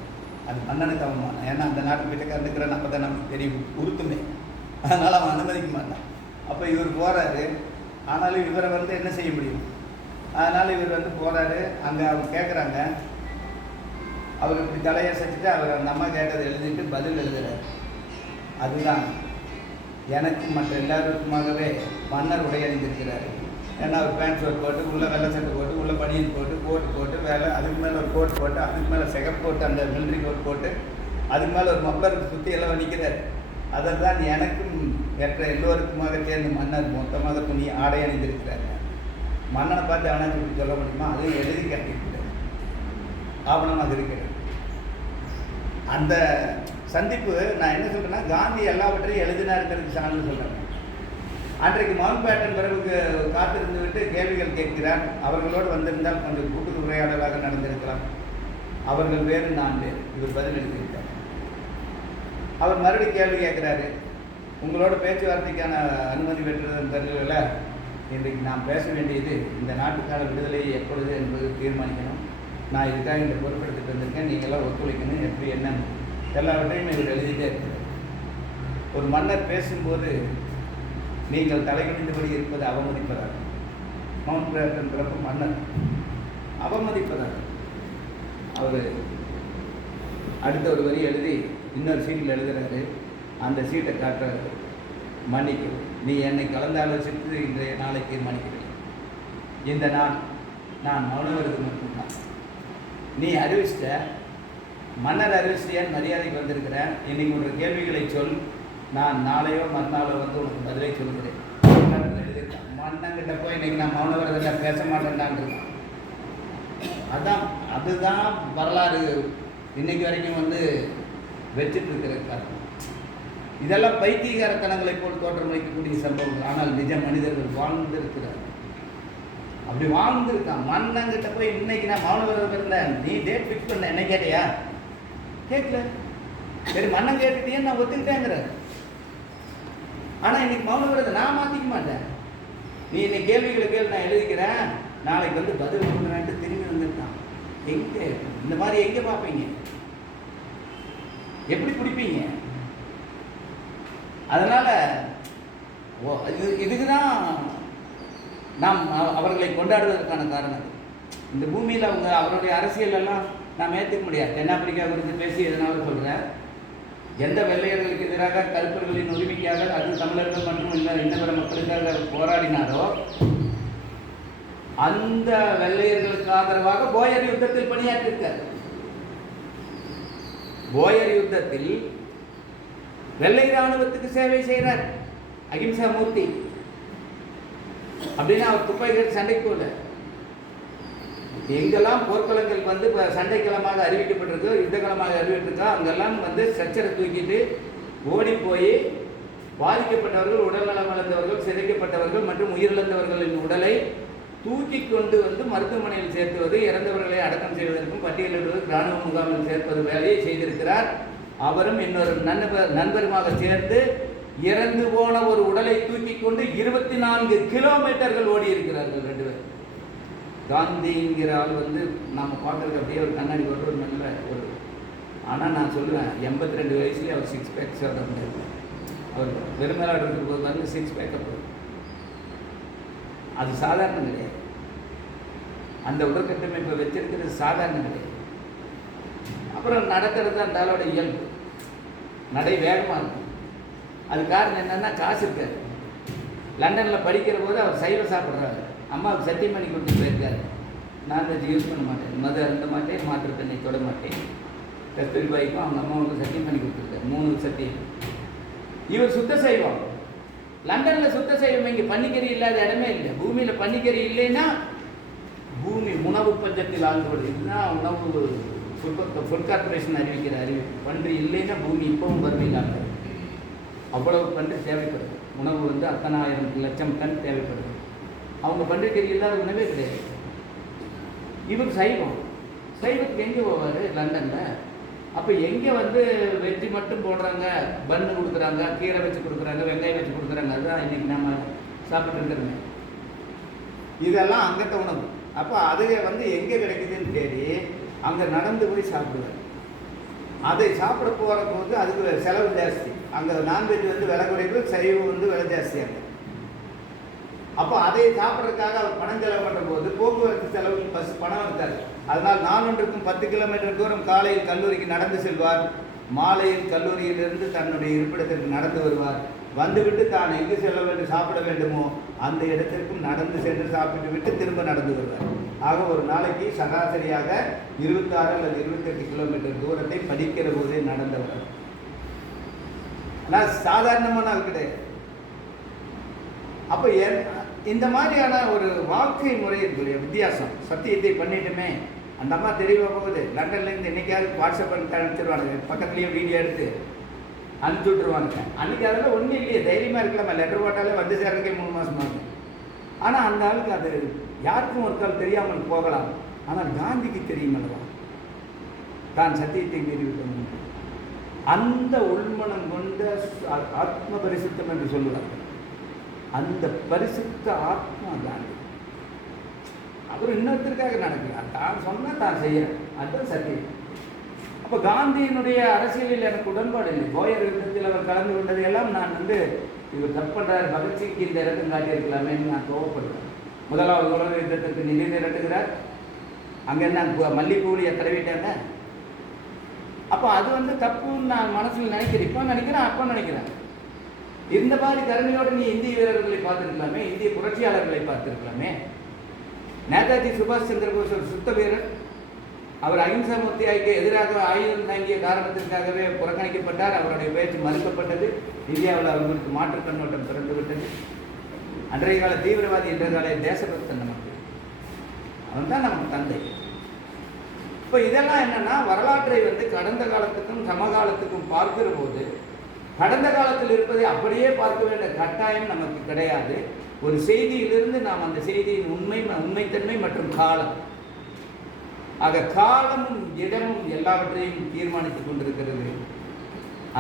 அது மன்னனுக்கு அவமானம். ஏன்னா அந்த நாட்டு பிச்சைக்காரன் இருக்கிறான், அப்போ தான் நமக்கு தெரியும் உறுத்துமே, அதனால் அவன் அனுமதிக்க மாட்டான். அப்போ இவர் போகிறாரு. ஆனாலும் இவரை என்ன செய்ய முடியும்? அதனால் இவர் போகிறாரு. அங்கே அவங்க கேட்குறாங்க. அவர் இப்படி தலையை செஞ்சுட்டு அவர் அந்த அம்மா கேட்டதை எழுதிட்டு பதில் எழுதுகிறார். அதுதான் எனக்கு மற்ற எல்லாருக்குமாகவே மன்னர் உடை அணிந்திருக்கிறார். ஏன்னா அவர் பேண்ட் ஷர்ட் போட்டு, உள்ளே வெள்ளை சட்டை போட்டு, உள்ளே பனியன் போட்டு, கோட்டு போட்டு, வேலை அதுக்கு மேலே ஒரு கோட் போட்டு, அதுக்கு மேலே சிகப்பு போட்டு, அந்த மிலிட்ரி கோட் போட்டு, அதுக்கு மேலே ஒரு மப்ளர் சுற்றி எல்லாம் நிற்கிறார். அதை தான் எனக்கும் மற்ற எல்லோருக்குமாக சேர்ந்து மன்னர் மொத்தமாக துணி ஆடை அணிந்திருக்கிறார். மன்னனை பார்த்து அவனை இப்படி சொல்ல முடியுமா? அதையும் எழுதி காட்டியிருக்கிறார், ஆவணமாக இருக்கிறது. அந்த சந்திப்பு நான் என்ன சொல்கிறேன்னா, காந்தி எல்லாவற்றையும் எழுதினாருங்கிறதுக்கு சான்று சொல்கிறேன். அன்றைக்கு மவுண்ட் பேட்டன் பிறகு காத்திருந்து விட்டு கேள்விகள் கேட்கிறார். அவர்களோடு வந்திருந்தால் கொஞ்சம் கூட்டு உரையாடலாக நடந்திருக்கலாம். அவர்கள் வேறு, நான் வேறு. இவர் பதில் எழுதியிருக்கார். அவர் மறுபடியும் கேள்வி கேட்குறாரு. உங்களோட பேச்சுவார்த்தைக்கான அனுமதி பெற்றதன் தெரியல, இன்றைக்கு நான் பேச வேண்டியது இந்த நாட்டுக்கான விடுதலை எப்பொழுது என்பது தீர்மானிக்கணும். நான் இதுக்காக இந்த பொறுப்பெடுத்துட்டு வந்திருக்கேன், நீங்களாம் ஒத்துழைக்கணும், எப்படி என்னன்னு எல்லாவற்றையும் இவர் எழுதிட்டே இருக்கிறார். ஒரு மன்னர் பேசும்போது நீங்கள் தலைகுனிந்தபடி இருப்பது அவமதிப்பதாக. மவுண்ட் பேட்டன் பிறப்பு மன்னர் அவமதிப்பதாக. அவர் அடுத்த ஒரு வரி எழுதி இன்னொரு சீட்டில் எழுதுகிறாரு. அந்த சீட்டை காட்டுறாரு. மன்னிக்கும், நீ என்னை கலந்து ஆலோசித்து இன்றைய நாளை தீர்மானிக்கிறேன். இந்த நாள் நான் மௌனவருக்கு மட்டும்தான். நீ அறிவிச்சிட்ட, மன்னர் அறிவிச்சியான்னு மரியாதைக்கு வந்திருக்கிறேன். இன்னைக்கு ஒரு கேள்விகளை சொல், நான் நாளையோ மறுநாளோ உனக்கு பதிலை சொல்கிறேன். எழுதியிருக்கேன். மன்னங்கிட்ட போய் இன்னைக்கு நான் மௌனவரதில் பேச மாட்டேன்டான் இருக்கேன். அதுதான் வரலாறு இன்னைக்கு வரைக்கும் வச்சுட்டு இருக்கிற காரணம். இதெல்லாம் பைத்தியகாரத்தனங்களை போல் தோற்றமளிக்கக்கூடிய சம்பவங்கள். ஆனால் நிஜ மனிதர்கள் வாழ்ந்திருக்கிறார். அப்படி வாழ்ந்துருக்கான். மன்னங்கிட்ட போய் இன்னைக்கு நான் மௌன விரதம் இருந்தேன், நீ டேட் ஃபிக்ஸ் பண்ண என்ன கேட்டியா? கேட்கல. சரி மன்னன் கேட்டுட்டேன்னு நான் ஒத்துக்கிட்டேங்கிற. ஆனால் இன்னைக்கு மௌன விரதம் நான் மாற்றிக்க மாட்டேன். நீ இன்னைக்கு கேள்விகளை கேள்வி நான் எழுதிக்கிறேன், நாளைக்கு வந்து பதில் கொடுக்குறேன்ட்டு திரும்பி வந்துருக்கான். எங்கே இந்த மாதிரி எங்கே பார்ப்பீங்க? எப்படி பிடிப்பீங்க? அதனால் இதுக்கு தான் நாம் அவர்களை கொண்டாடுவதற்கான காரணம். இந்த பூமியில் அவங்க அவருடைய அரசியலெல்லாம் நாம் ஏற்றுக்க முடியாது. தென்னாப்பிரிக்கா குறித்து பேசி எதனால சொல்கிறேன், எந்த வெள்ளையர்களுக்கு எதிராக கருப்பர்களின் உரிமைக்காக, அது தமிழர்கள் மற்றும் இன்னபிற மக்களுக்காக போராடினாரோ அந்த வெள்ளையர்களுக்கு ஆதரவாக போயர் யுத்தத்தில் பணியாற்றிருக்கார். போயர் யுத்தத்தில் வெள்ளை இராணுவத்துக்கு சேவை செய்கிறார் அகிம்சா மூர்த்தி. அப்படின்னா அவர் துப்பாக்கி சண்டைக்கு போல. எங்கெல்லாம் போர்க்களங்கள் வந்து இப்போ சண்டைக்களமாக அறிவிக்கப்பட்டிருக்கோ, யுத்தக்களமாக அறிவிட்டிருக்கோ, அங்கெல்லாம் வந்து ஸ்ட்ரெச்சரை தூக்கிட்டு ஓடி போய் பாதிக்கப்பட்டவர்கள், உடல்நலம் இழந்தவர்கள், சிதைக்கப்பட்டவர்கள் மற்றும் உயிரிழந்தவர்களின் உடலை தூக்கி கொண்டு வந்து மருத்துவமனையில் சேர்த்துவது, இறந்தவர்களை அடக்கம் செய்வதற்கும் பட்டியலிடுவது, இராணுவ முகாமில் சேர்ப்பது வேலையை செய்திருக்கிறார். அவரும் இன்னொரு நண்பருமாக சேர்ந்து இறந்து போன ஒரு உடலை தூக்கி கொண்டு 24 கிலோமீட்டர்கள் ஓடி இருக்கிறார்கள் 2 பேர். காந்திங்கிற ஆள் வந்து நம்ம பார்க்குறதுக்கு அப்படியே ஒரு கண்ணாடி போட்டு ஒரு நல்ல ஒரு, ஆனால் நான் சொல்லுவேன் 82 வயசுலேயே அவர் 6 பேக்ஸ் ஆட முடியாது. அவர் வெறுமேலாடுறதுக்கு போது வந்து 6 பேக்கப். அது சாதாரணம் கிடையாது. அந்த உடற்கட்டமைப்பை வச்சிருக்கிறது சாதாரணம் கிடையாது. அப்புறம் நடக்கிறது அந்த ஆளோட இயல்பு. நடை வேகமாக இருக்கும். அது காரணம் என்னென்னா காசு இருக்காது. லண்டனில் படிக்கிற போது அவர் சைவம் சாப்பிட்றாரு. அம்மாவுக்கு சத்தியம் பண்ணி கொடுத்து போயிருக்காரு, நான்வெஜ் யூஸ் பண்ண மாட்டேன், மது அருந்த மாட்டேன், மாற்று தண்ணி தொட மாட்டேன். கஸ்தூரி பாய்க்கும் அவங்க அம்மாவுக்கு சத்தியம் பண்ணி கொடுத்துருக்காரு, 3 சத்தியம். இவர் சுத்த செய்வோம். லண்டனில் சுத்த செய்வோம். இங்கே பன்னிக்கறி இல்லாத இடமே இல்லை. பூமியில் பன்னிக்கறி இல்லைன்னா பூமி உணவு பஞ்சத்தில் ஆழ்ந்தோடு. இதுதான் உணவு ஃபுட் கார்பரேஷன் அறிவிக்கிற அறிவிப்பு. பன்றி இல்லைன்னா பூமி இப்பவும் வறுமையில்லாத. அவ்வளவு பன்றி தேவைப்படுது. உணவு வந்து 1,000,000 டன் தேவைப்படுது. அவங்க பன்றிக்கறி இல்லாத உணவே கிடையாது. இவர் சைவம். சைவத்துக்கு எங்கே போவார்? லண்டனில். அப்போ எங்கே வந்து வெஜ்ஜி மட்டும் போடுறாங்க, பன்னு கொடுக்குறாங்க, கீரை வச்சு கொடுக்குறாங்க, வெங்காயம் வச்சு கொடுக்குறாங்க. அதுதான் இன்றைக்கி நம்ம சாப்பிட்டு இருக்கிறோமே. இதெல்லாம் அங்கத்த உணவு. அப்போ அது வந்து எங்கே கிடைக்குதுன்னு தேடி அங்கே நடந்து போய் சாப்பிடுவார். அதை சாப்பிட போகிற போது அதுக்கு செலவு ஜாஸ்தி. அங்கே நான்வெஜ் வந்து விலை குறைவு, சைவம் வந்து விலை ஜாஸ்தியாக. அப்போ அதை சாப்பிட்றதுக்காக அவர் பணம் செலவு பண்ணுற போது போக்குவரத்து செலவு பணம் இருக்காது. அதனால் 4 10 கிலோமீட்டர் தூரம் காலையில் கல்லூரிக்கு நடந்து செல்வார். மாலையில் கல்லூரியிலிருந்து தன்னுடைய இருப்பிடத்திற்கு நடந்து வருவார். வந்துவிட்டு தான் எங்கு செல்ல வேண்டும், சாப்பிட வேண்டுமோ அந்த இடத்திற்கும் நடந்து சென்று சாப்பிட்டு விட்டு திரும்ப நடந்து வருவார். ஆக ஒரு நாளைக்கு சராசரியாக 26 அல்லது 28 கிலோமீட்டர் தூரத்தை படிக்கிற போதே நடந்தவர். ஆனால் சாதாரணமான ஆள் கிடையாது. அப்போ இந்த மாதிரியான ஒரு வாழ்க்கை முறை இருக்கிற வித்தியாசம். சத்தியத்தை பண்ணிட்டுமே அந்த அம்மா தெளிவாக போகுது. லண்டன்லேருந்து என்னைக்காவது வாட்ஸ்அப் பண்ணி அனுப்பிச்சிடுவானுங்க, பக்கத்துலேயே வீடியோ எடுத்து அனுப்பிச்சி விட்ருவானுங்க. அன்றைக்கி அதெல்லாம் ஒன்றும் இல்லையே, தைரியமாக இருக்கலாமா? லெட்டர் போட்டாலே வந்து சேர்றதுக்கே 3 மாதம் ஆகும். ஆனால் அந்த ஆளுக்கு அது யாருக்கும் ஒரு கால் தெரியாமல் போகலாம். ஆனால் காந்திக்கு தெரியுமல்லவா தான் சத்தியத்தை மீறிவிட்டோம். அந்த உள்மனம் கொண்ட ஆத்ம பரிசுத்தம் என்று சொல்லுவார்கள். அந்த பரிசுத்த ஆத்மா காந்தி. அவர் இன்னொருத்தருக்காக நடக்கிறார். தான் சொன்னால் தான் செய்யறேன், அதுதான் சத்தியம். அப்போ காந்தியினுடைய அரசியலில் எனக்கு உடன்பாடு இல்லை. போயர் யுத்தத்தில் அவர் கலந்து கொண்டதையெல்லாம் நான் வந்து இவர் தப்பு பண்ணுறார், பகத்சிங்க்கு இந்த இறக்கம் காட்டியிருக்கலாமே நான் கோவப்படுறேன். முதலாவது உலக யுத்தத்திற்கு நிதி திரட்டுகிறார். அங்கே என்ன மல்லிப்பூலியை தடவிட்டாங்க. அப்போ அது வந்து தப்புன்னு நான் மனசில் நினைக்கிறேன். இப்போ நினைக்கிறேன், அப்போ நினைக்கிறேன். இந்த மாதிரி கருணையோடு நீ இந்திய வீரர்களை பார்த்துருக்கலாமே, இந்திய புரட்சியாளர்களை பார்த்துருக்கலாமே. நேதாஜி சுபாஷ் சந்திர போஸ் ஒரு சுத்த வீரர். அவர் அகிம்சா மூர்த்திக்கு எதிராக ஆயுதம் தாங்கிய காரணத்திற்காகவே புறக்கணிக்கப்பட்டார். அவருடைய பேச்சு மறுக்கப்பட்டது. இந்தியாவில் அவர்களுக்கு மாற்று கண்ணோட்டம் பிறந்துவிட்டது. அன்றைய கால தீவிரவாதி என்ற கால தேசபக்தன் நமக்கு. அவன் தான் நமக்கு தந்தை. இப்போ இதெல்லாம் என்னென்னா வரலாற்றை வந்து கடந்த காலத்துக்கும் சமகாலத்துக்கும் பார்க்கிற போது கடந்த காலத்தில் இருப்பதை அப்படியே பார்க்க வேண்டிய கட்டாயம் நமக்கு கிடையாது. ஒரு செய்தியிலிருந்து நாம் அந்த செய்தியின் உண்மைத்தன்மை மற்றும் காலம், ஆக காலமும் இடமும் எல்லாவற்றையும் தீர்மானித்துக் கொண்டிருக்கிறது.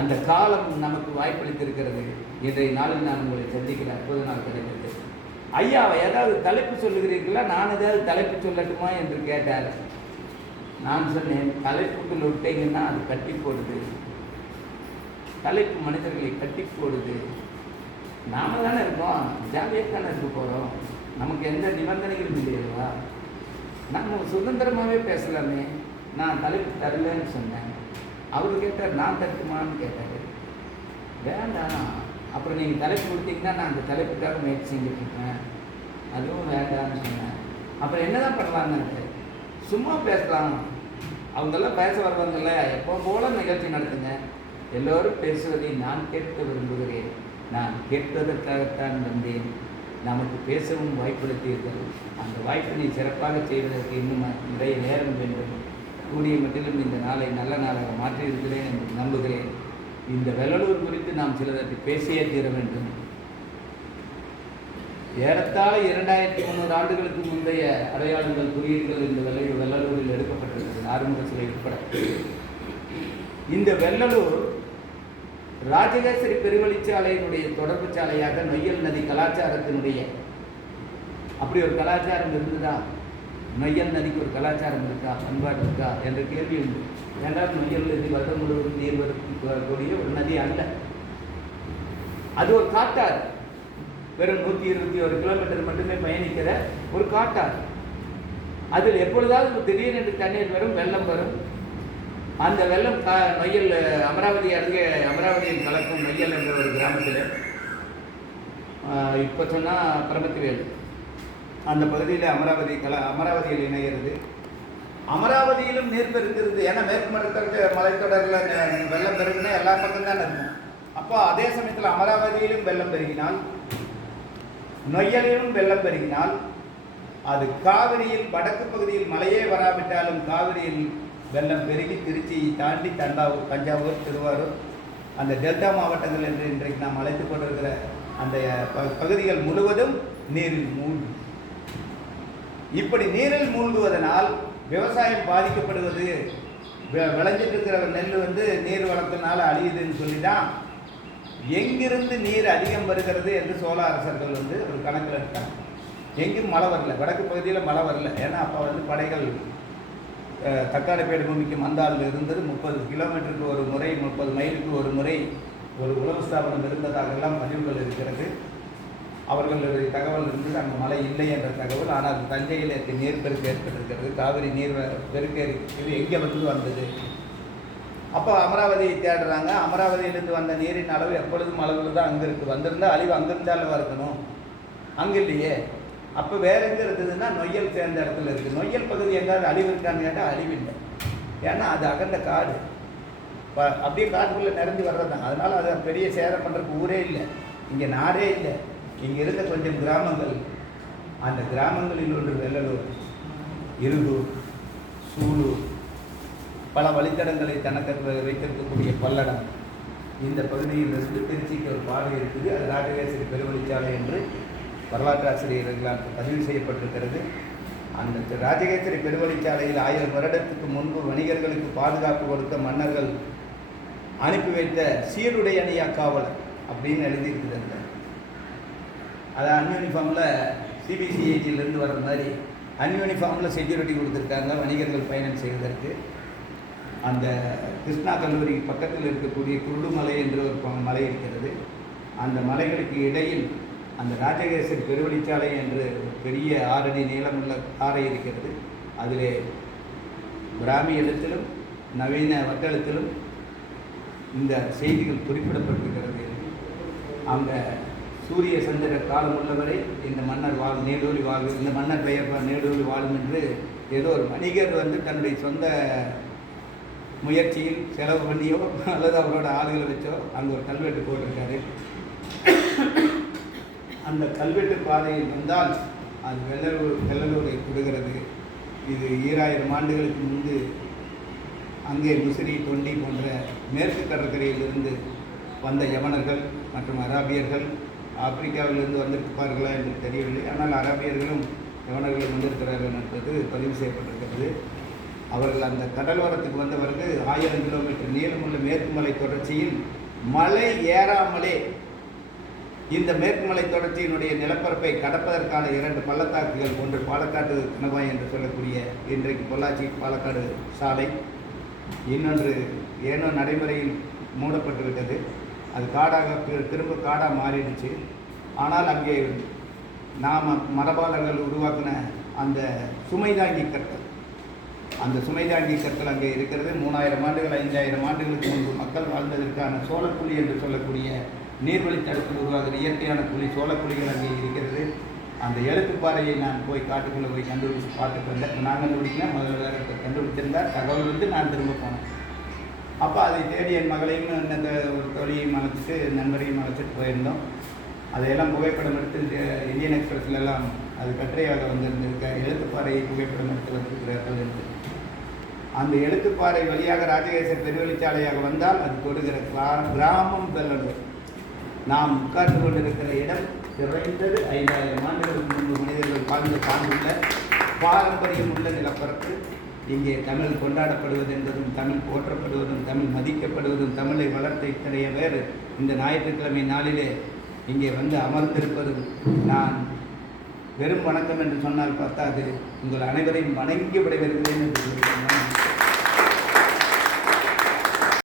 அந்த காலம் நமக்கு வாய்ப்பளித்திருக்கிறது. இன்றைய நாளில் நான் உங்களை சந்திக்கிற அற்புத நாள் கிடைக்கிறது. ஐயா ஏதாவது தலைப்பு சொல்லுகிறீர்களா, நான் ஏதாவது தலைப்பு சொல்லட்டுமா என்று கேட்டார். நான் சொன்னேன், தலைப்புக்குள் விட்டீங்கன்னா அது கட்டி போடுது. தலைப்பு மனிதர்களை கட்டி போடுது. நாம தானே இருக்கோம், ஜாலியாக தானே இருக்க போகிறோம், நமக்கு எந்த நிபந்தனைகளும் இல்லையா? நம்ம சுதந்திரமாகவே பேசலாமே. நான் தலைப்பு தரலன்னு சொன்னேன். அவர் கேட்டார், நான் தட்டுமான்னு கேட்டார். வேண்டாம், அப்புறம் நீங்கள் தலைப்பு கொடுத்தீங்கன்னா நான் அந்த தலைப்புக்காக முயற்சி செஞ்சுட்டு இருக்கேன், அதுவும் வேண்டாம்னு சொன்னேன். அப்புறம் என்ன தான் பண்ணலான்னு, சும்மா பேசலாம், அவங்கெல்லாம் பேச வருவாங்கல்ல, எப்போ போல நிகழ்ச்சி நடத்துங்க, எல்லோரும் பேசுவதை நான் கேட்க விரும்புகிறேன், நான் கேட்பதற்காகத்தான் வந்தேன், நமக்கு பேசவும் வாய்ப்படுத்தீர்கள், அந்த வாய்ப்பினை சிறப்பாக செய்வதற்கு இன்னும் நிறைய நேரம் வேண்டும், கூடிய மட்டிலும் இந்த நாளை நல்ல நாளாக மாற்றியிருக்கிறேன் என்று நம்புகிறேன். இந்த வெள்ளலூர் குறித்து நாம் சிலதற்கு பேசியே தீர வேண்டும். ஏறத்தாழ 2300 ஆண்டுகளுக்கு முந்தைய அடையாளங்கள், குறியீடுகள் இந்த வெள்ளலூரில் எடுக்கப்பட்டிருக்கிறது, ஆறுமுக சிலை உட்பட. இந்த வெள்ளலூர் ராஜகேசரி பெருவழிச்சாலையினுடைய தொடர்பு சாலையாக நொய்யல் நதி கலாச்சாரத்தினுடைய அப்படி ஒரு கலாச்சாரம் இருந்ததா? நொய்யல் நதிக்கு ஒரு கலாச்சாரம் இருக்கா, பண்பாடு இருக்கா என்ற கேள்வி உண்டு. ஏன்றால் நொய்யல் நதி வருடம் முழுவதும் நீர் வரக்கூடிய ஒரு நதி அல்ல, அது ஒரு காட்டாறு. வெறும் 121 கிலோமீட்டர் மட்டுமே பயணிக்கிற ஒரு காட்டாறு. அதில் எப்பொழுதாவது திடீரென்று தண்ணீர் வரும், வெள்ளம் வரும். அந்த வெள்ளம் நொய்யல் அமராவதி அருகே, அமராவதியில் கலக்கும் நொய்யல் என்ற ஒரு கிராமத்தில், இப்போ சொன்னால் பரமத்திவேல் அந்த பகுதியில் அமராவதியில் இணைகிறது. அமராவதியிலும் நீர் பெருக்கிறது. ஏன்னா மேற்கு மலைத்தொடரில் வெள்ளம் பெருகுன்னா எல்லா பக்கம் தானே இருக்கும். அப்போ அதே சமயத்தில் அமராவதியிலும் வெள்ளம் பெருகினால், நொய்யலிலும் வெள்ளம் பெருகினால், அது காவிரியில் வடக்கு பகுதியில் மழையே வராவிட்டாலும் காவிரியில் வெள்ளம் பெருகி திருச்சியை தாண்டி தஞ்சாவூர், திருவாரூர், அந்த டெல்டா மாவட்டங்கள் என்று இன்றைக்கு நாம் அழைத்துக் கொண்டிருக்கிற அந்த பகுதிகள் முழுவதும் நீரில் மூழ்கும். இப்படி நீரில் மூழ்குவதனால் விவசாயம் பாதிக்கப்படுவது, விளைஞ்சிட்டு இருக்கிற நெல் நீர் வளத்தினால அழியுதுன்னு சொல்லி தான் எங்கிருந்து நீர் அதிகம் வருகிறது என்று சோழ அரசர்கள் ஒரு கணக்கில் எடுத்தாங்க. எங்கும் மழை வரல, வடக்கு பகுதியில் மழை வரல. ஏன்னா அப்போ படைகள் தக்காளப்பேடு பூமிக்கு மந்தாளில் இருந்தது. 30 கிலோமீட்டருக்கு ஒரு முறை, 30 மைலுக்கு ஒரு முறை ஒரு உணவு ஸ்தாபனம் இருந்ததாகலாம் பதிவுகள் இருக்கிறது. அவர்களுடைய தகவல் இருந்தது, அங்கே மழை இல்லை என்ற தகவல். ஆனால் தஞ்சையில் நீர்ப்பெருக்கு ஏற்பட்டிருக்கிறது, காவிரி நீர் பெருக்கு இது எங்கே வந்தது. அப்போ அமராவதியை தேடுறாங்க. அமராவதியிலிருந்து வந்த நீரின் அளவு எப்பொழுதும் அளவில் தான் அங்கே இருக்குது. வந்திருந்தால் அழிவு அங்கிருந்தாலும் இருக்கணும், அங்கே இல்லையே. அப்போ வேறு எங்கே இருந்ததுன்னா நொய்யல் சேர்ந்த இடத்துல இருக்குது. நொய்யல் பகுதி எங்காவது அழிவு இருக்கான்னு கேட்டால் அழிவில்லை. ஏன்னா அது அகண்ட காடு, அப்படியே காட்டுக்குள்ளே நிறைஞ்சு வர்றது தான். அதனால் அதை பெரிய சேரம் பண்ணுறதுக்கு ஊரே இல்லை, இங்கே நாடே இல்லை. இங்கே இருந்த கொஞ்சம் கிராமங்கள், அந்த கிராமங்களில் ஒன்று வெள்ளலூர், இருகூர், சூலூர், பல வழித்தடங்களை தனக்கு வைத்திருக்கக்கூடிய பல்லடம். இந்த பகுதியில் இருந்து திருச்சிக்கு ஒரு பாதை இருக்குது, அது ராஜகேசரி பெருவழிச்சாலை என்று வரலாற்று ஆசிரியர்களால் பதிவு செய்யப்பட்டிருக்கிறது. அந்த ராஜகேசரி பெருவழிச்சாலையில் 1000 வருடத்துக்கு முன்பு வணிகர்களுக்கு பாதுகாப்பு கொடுத்த மன்னர்கள் அனுப்பி வைத்த சீருடை அணியா காவலர் அப்படின்னு எழுதியிருக்குது. அந்த அது அன்யூனிஃபார்மில் சிபிசிஐடியிலேருந்து வர்ற மாதிரி அன்யூனிஃபார்மில் செக்யூரிட்டி கொடுத்துருக்காங்க வணிகர்கள் பயணம் செய்வதற்கு. அந்த கிருஷ்ணா கல்லூரி பக்கத்தில் இருக்கக்கூடிய குருடுமலை என்று ஒரு மலை இருக்கிறது. அந்த மலைகளுக்கு இடையில் அந்த ராஜகேசரி பெருவழிச்சாலை என்று பெரிய 6 அடி நீளமுள்ள பாறை இருக்கிறது. அதிலே பிராமி எழுத்திலும் நவீன வட்டெழுத்திலும் இந்த செய்திகள் குறிப்பிடப்பட்டிருக்கிறது. அங்கே சூரிய சந்திர காலம் உள்ளவரை இந்த மன்னர் நீடூழி வாழ்வு, இந்த மன்னர் பெயர் நீடூழி வாழும் என்று ஏதோ ஒரு வணிகர் தன்னுடைய சொந்த முயற்சியில் செலவு பண்ணியோ அல்லது அவரோட ஆளுகளை வச்சோ அங்கே ஒரு கல்வெட்டு போட்டிருக்காரு. அந்த கல்வெட்டு பாதையில் வந்தால் அது வெள்ளலூரை கொடுக்கிறது. இது 2000 ஆண்டுகளுக்கு முன்பு அங்கே முசிறி, தொண்டி போன்ற மேற்கு கடற்கரையிலிருந்து வந்த யவனர்கள் மற்றும் அராபியர்கள் ஆப்பிரிக்காவிலிருந்து வந்திருப்பார்களா என்று தெரியவில்லை. ஆனால் அராபியர்களும் யவனர்களும் வந்திருக்கிறார்கள் என்பது பதிவு செய்யப்பட்டிருக்கிறது. அவர்கள் அந்த கடலோரத்துக்கு வந்தவர்கள் 1000 கிலோமீட்டர் நீளமுள்ள மேற்கு மலை தொடர்ச்சியில் மலை ஏறாமலே இந்த மேற்கு மலை தொடர்ச்சியினுடைய நிலப்பரப்பை கடப்பதற்கான 2 பள்ளத்தாக்குகள், ஒன்று பாலக்காடு கணவாய் என்று சொல்லக்கூடிய இன்றைக்கு பொள்ளாச்சி பாலக்காடு சாலை, இன்னொன்று ஏனோ நடைமுறையில் மூடப்பட்டு விட்டது. அது காடாக திரும்ப காடாக மாறிடுச்சு. ஆனால் அங்கே நாம் மரபாளர்கள் உருவாக்கின அந்த சுமைதாங்கி கற்கள், அந்த சுமைதாங்கி கற்கள் அங்கே இருக்கிறது. 3000 ஆண்டுகள் 5000 ஆண்டுகளுக்கு முன்பு மக்கள் வாழ்ந்ததற்கான சோளக்குழி என்று சொல்லக்கூடிய நீர்வழி தடுப்பில் உருவாகிற இயற்கையான குழி சோளக்குழிகள் அங்கே இருக்கிறது. அந்த எழுத்துப்பாறையை நான் போய் காட்டுக்குள்ளே போய் கண்டுபிடிச்சு பார்த்துட்டு வந்தேன். நான் கண்டுபிடிக்கிறேன், முதல்ல கண்டுபிடிச்சிருந்தார். தகவல் வந்து நான் திரும்ப போனேன். அப்போ அதை தேடி என் மகளையும் அந்த ஒரு தொழிலையும் அழைச்சிட்டு நண்பரையும் அழைச்சிட்டு போயிருந்தோம். அதையெல்லாம் புகைப்படம் எடுத்து இந்தியன் எக்ஸ்பிரஸ்லாம் அது கட்டுரையாக வந்திருந்திருக்க எழுத்துப்பாறையை புகைப்படம் எடுத்து வந்திருக்கிறார்கள் என்று. அந்த எழுத்துப்பாறை வழியாக ராஜகேசர் பெருவழிச்சாலையாக வந்தால் அது கொடுக்கிற கிராமம் பெல்லூர். நாம் உட்கார்ந்து கொண்டிருக்கிற இடம் குறைந்தது 5000 ஆண்டுகளுக்கு முன்பு மனிதர்கள் வாழ்ந்து காண்புள்ள பாரம்பரியம் உள்ள நிலப்பரப்பு. இங்கே தமிழ் கொண்டாடப்படுவது என்பதும் தமிழ் போற்றப்படுவதும் தமிழ் மதிக்கப்படுவதும் தமிழை வளர்த்த இத்தனைய பேர் இந்த ஞாயிற்றுக்கிழமை நாளிலே இங்கே வந்து அமர்ந்திருப்பதும் நான் வெறும் வணக்கம் என்று சொன்னால் பார்த்தாது. உங்கள் அனைவரையும் வணங்கி விடைபெறுகிறேன் என்று சொல்லியிருக்கிறேன்.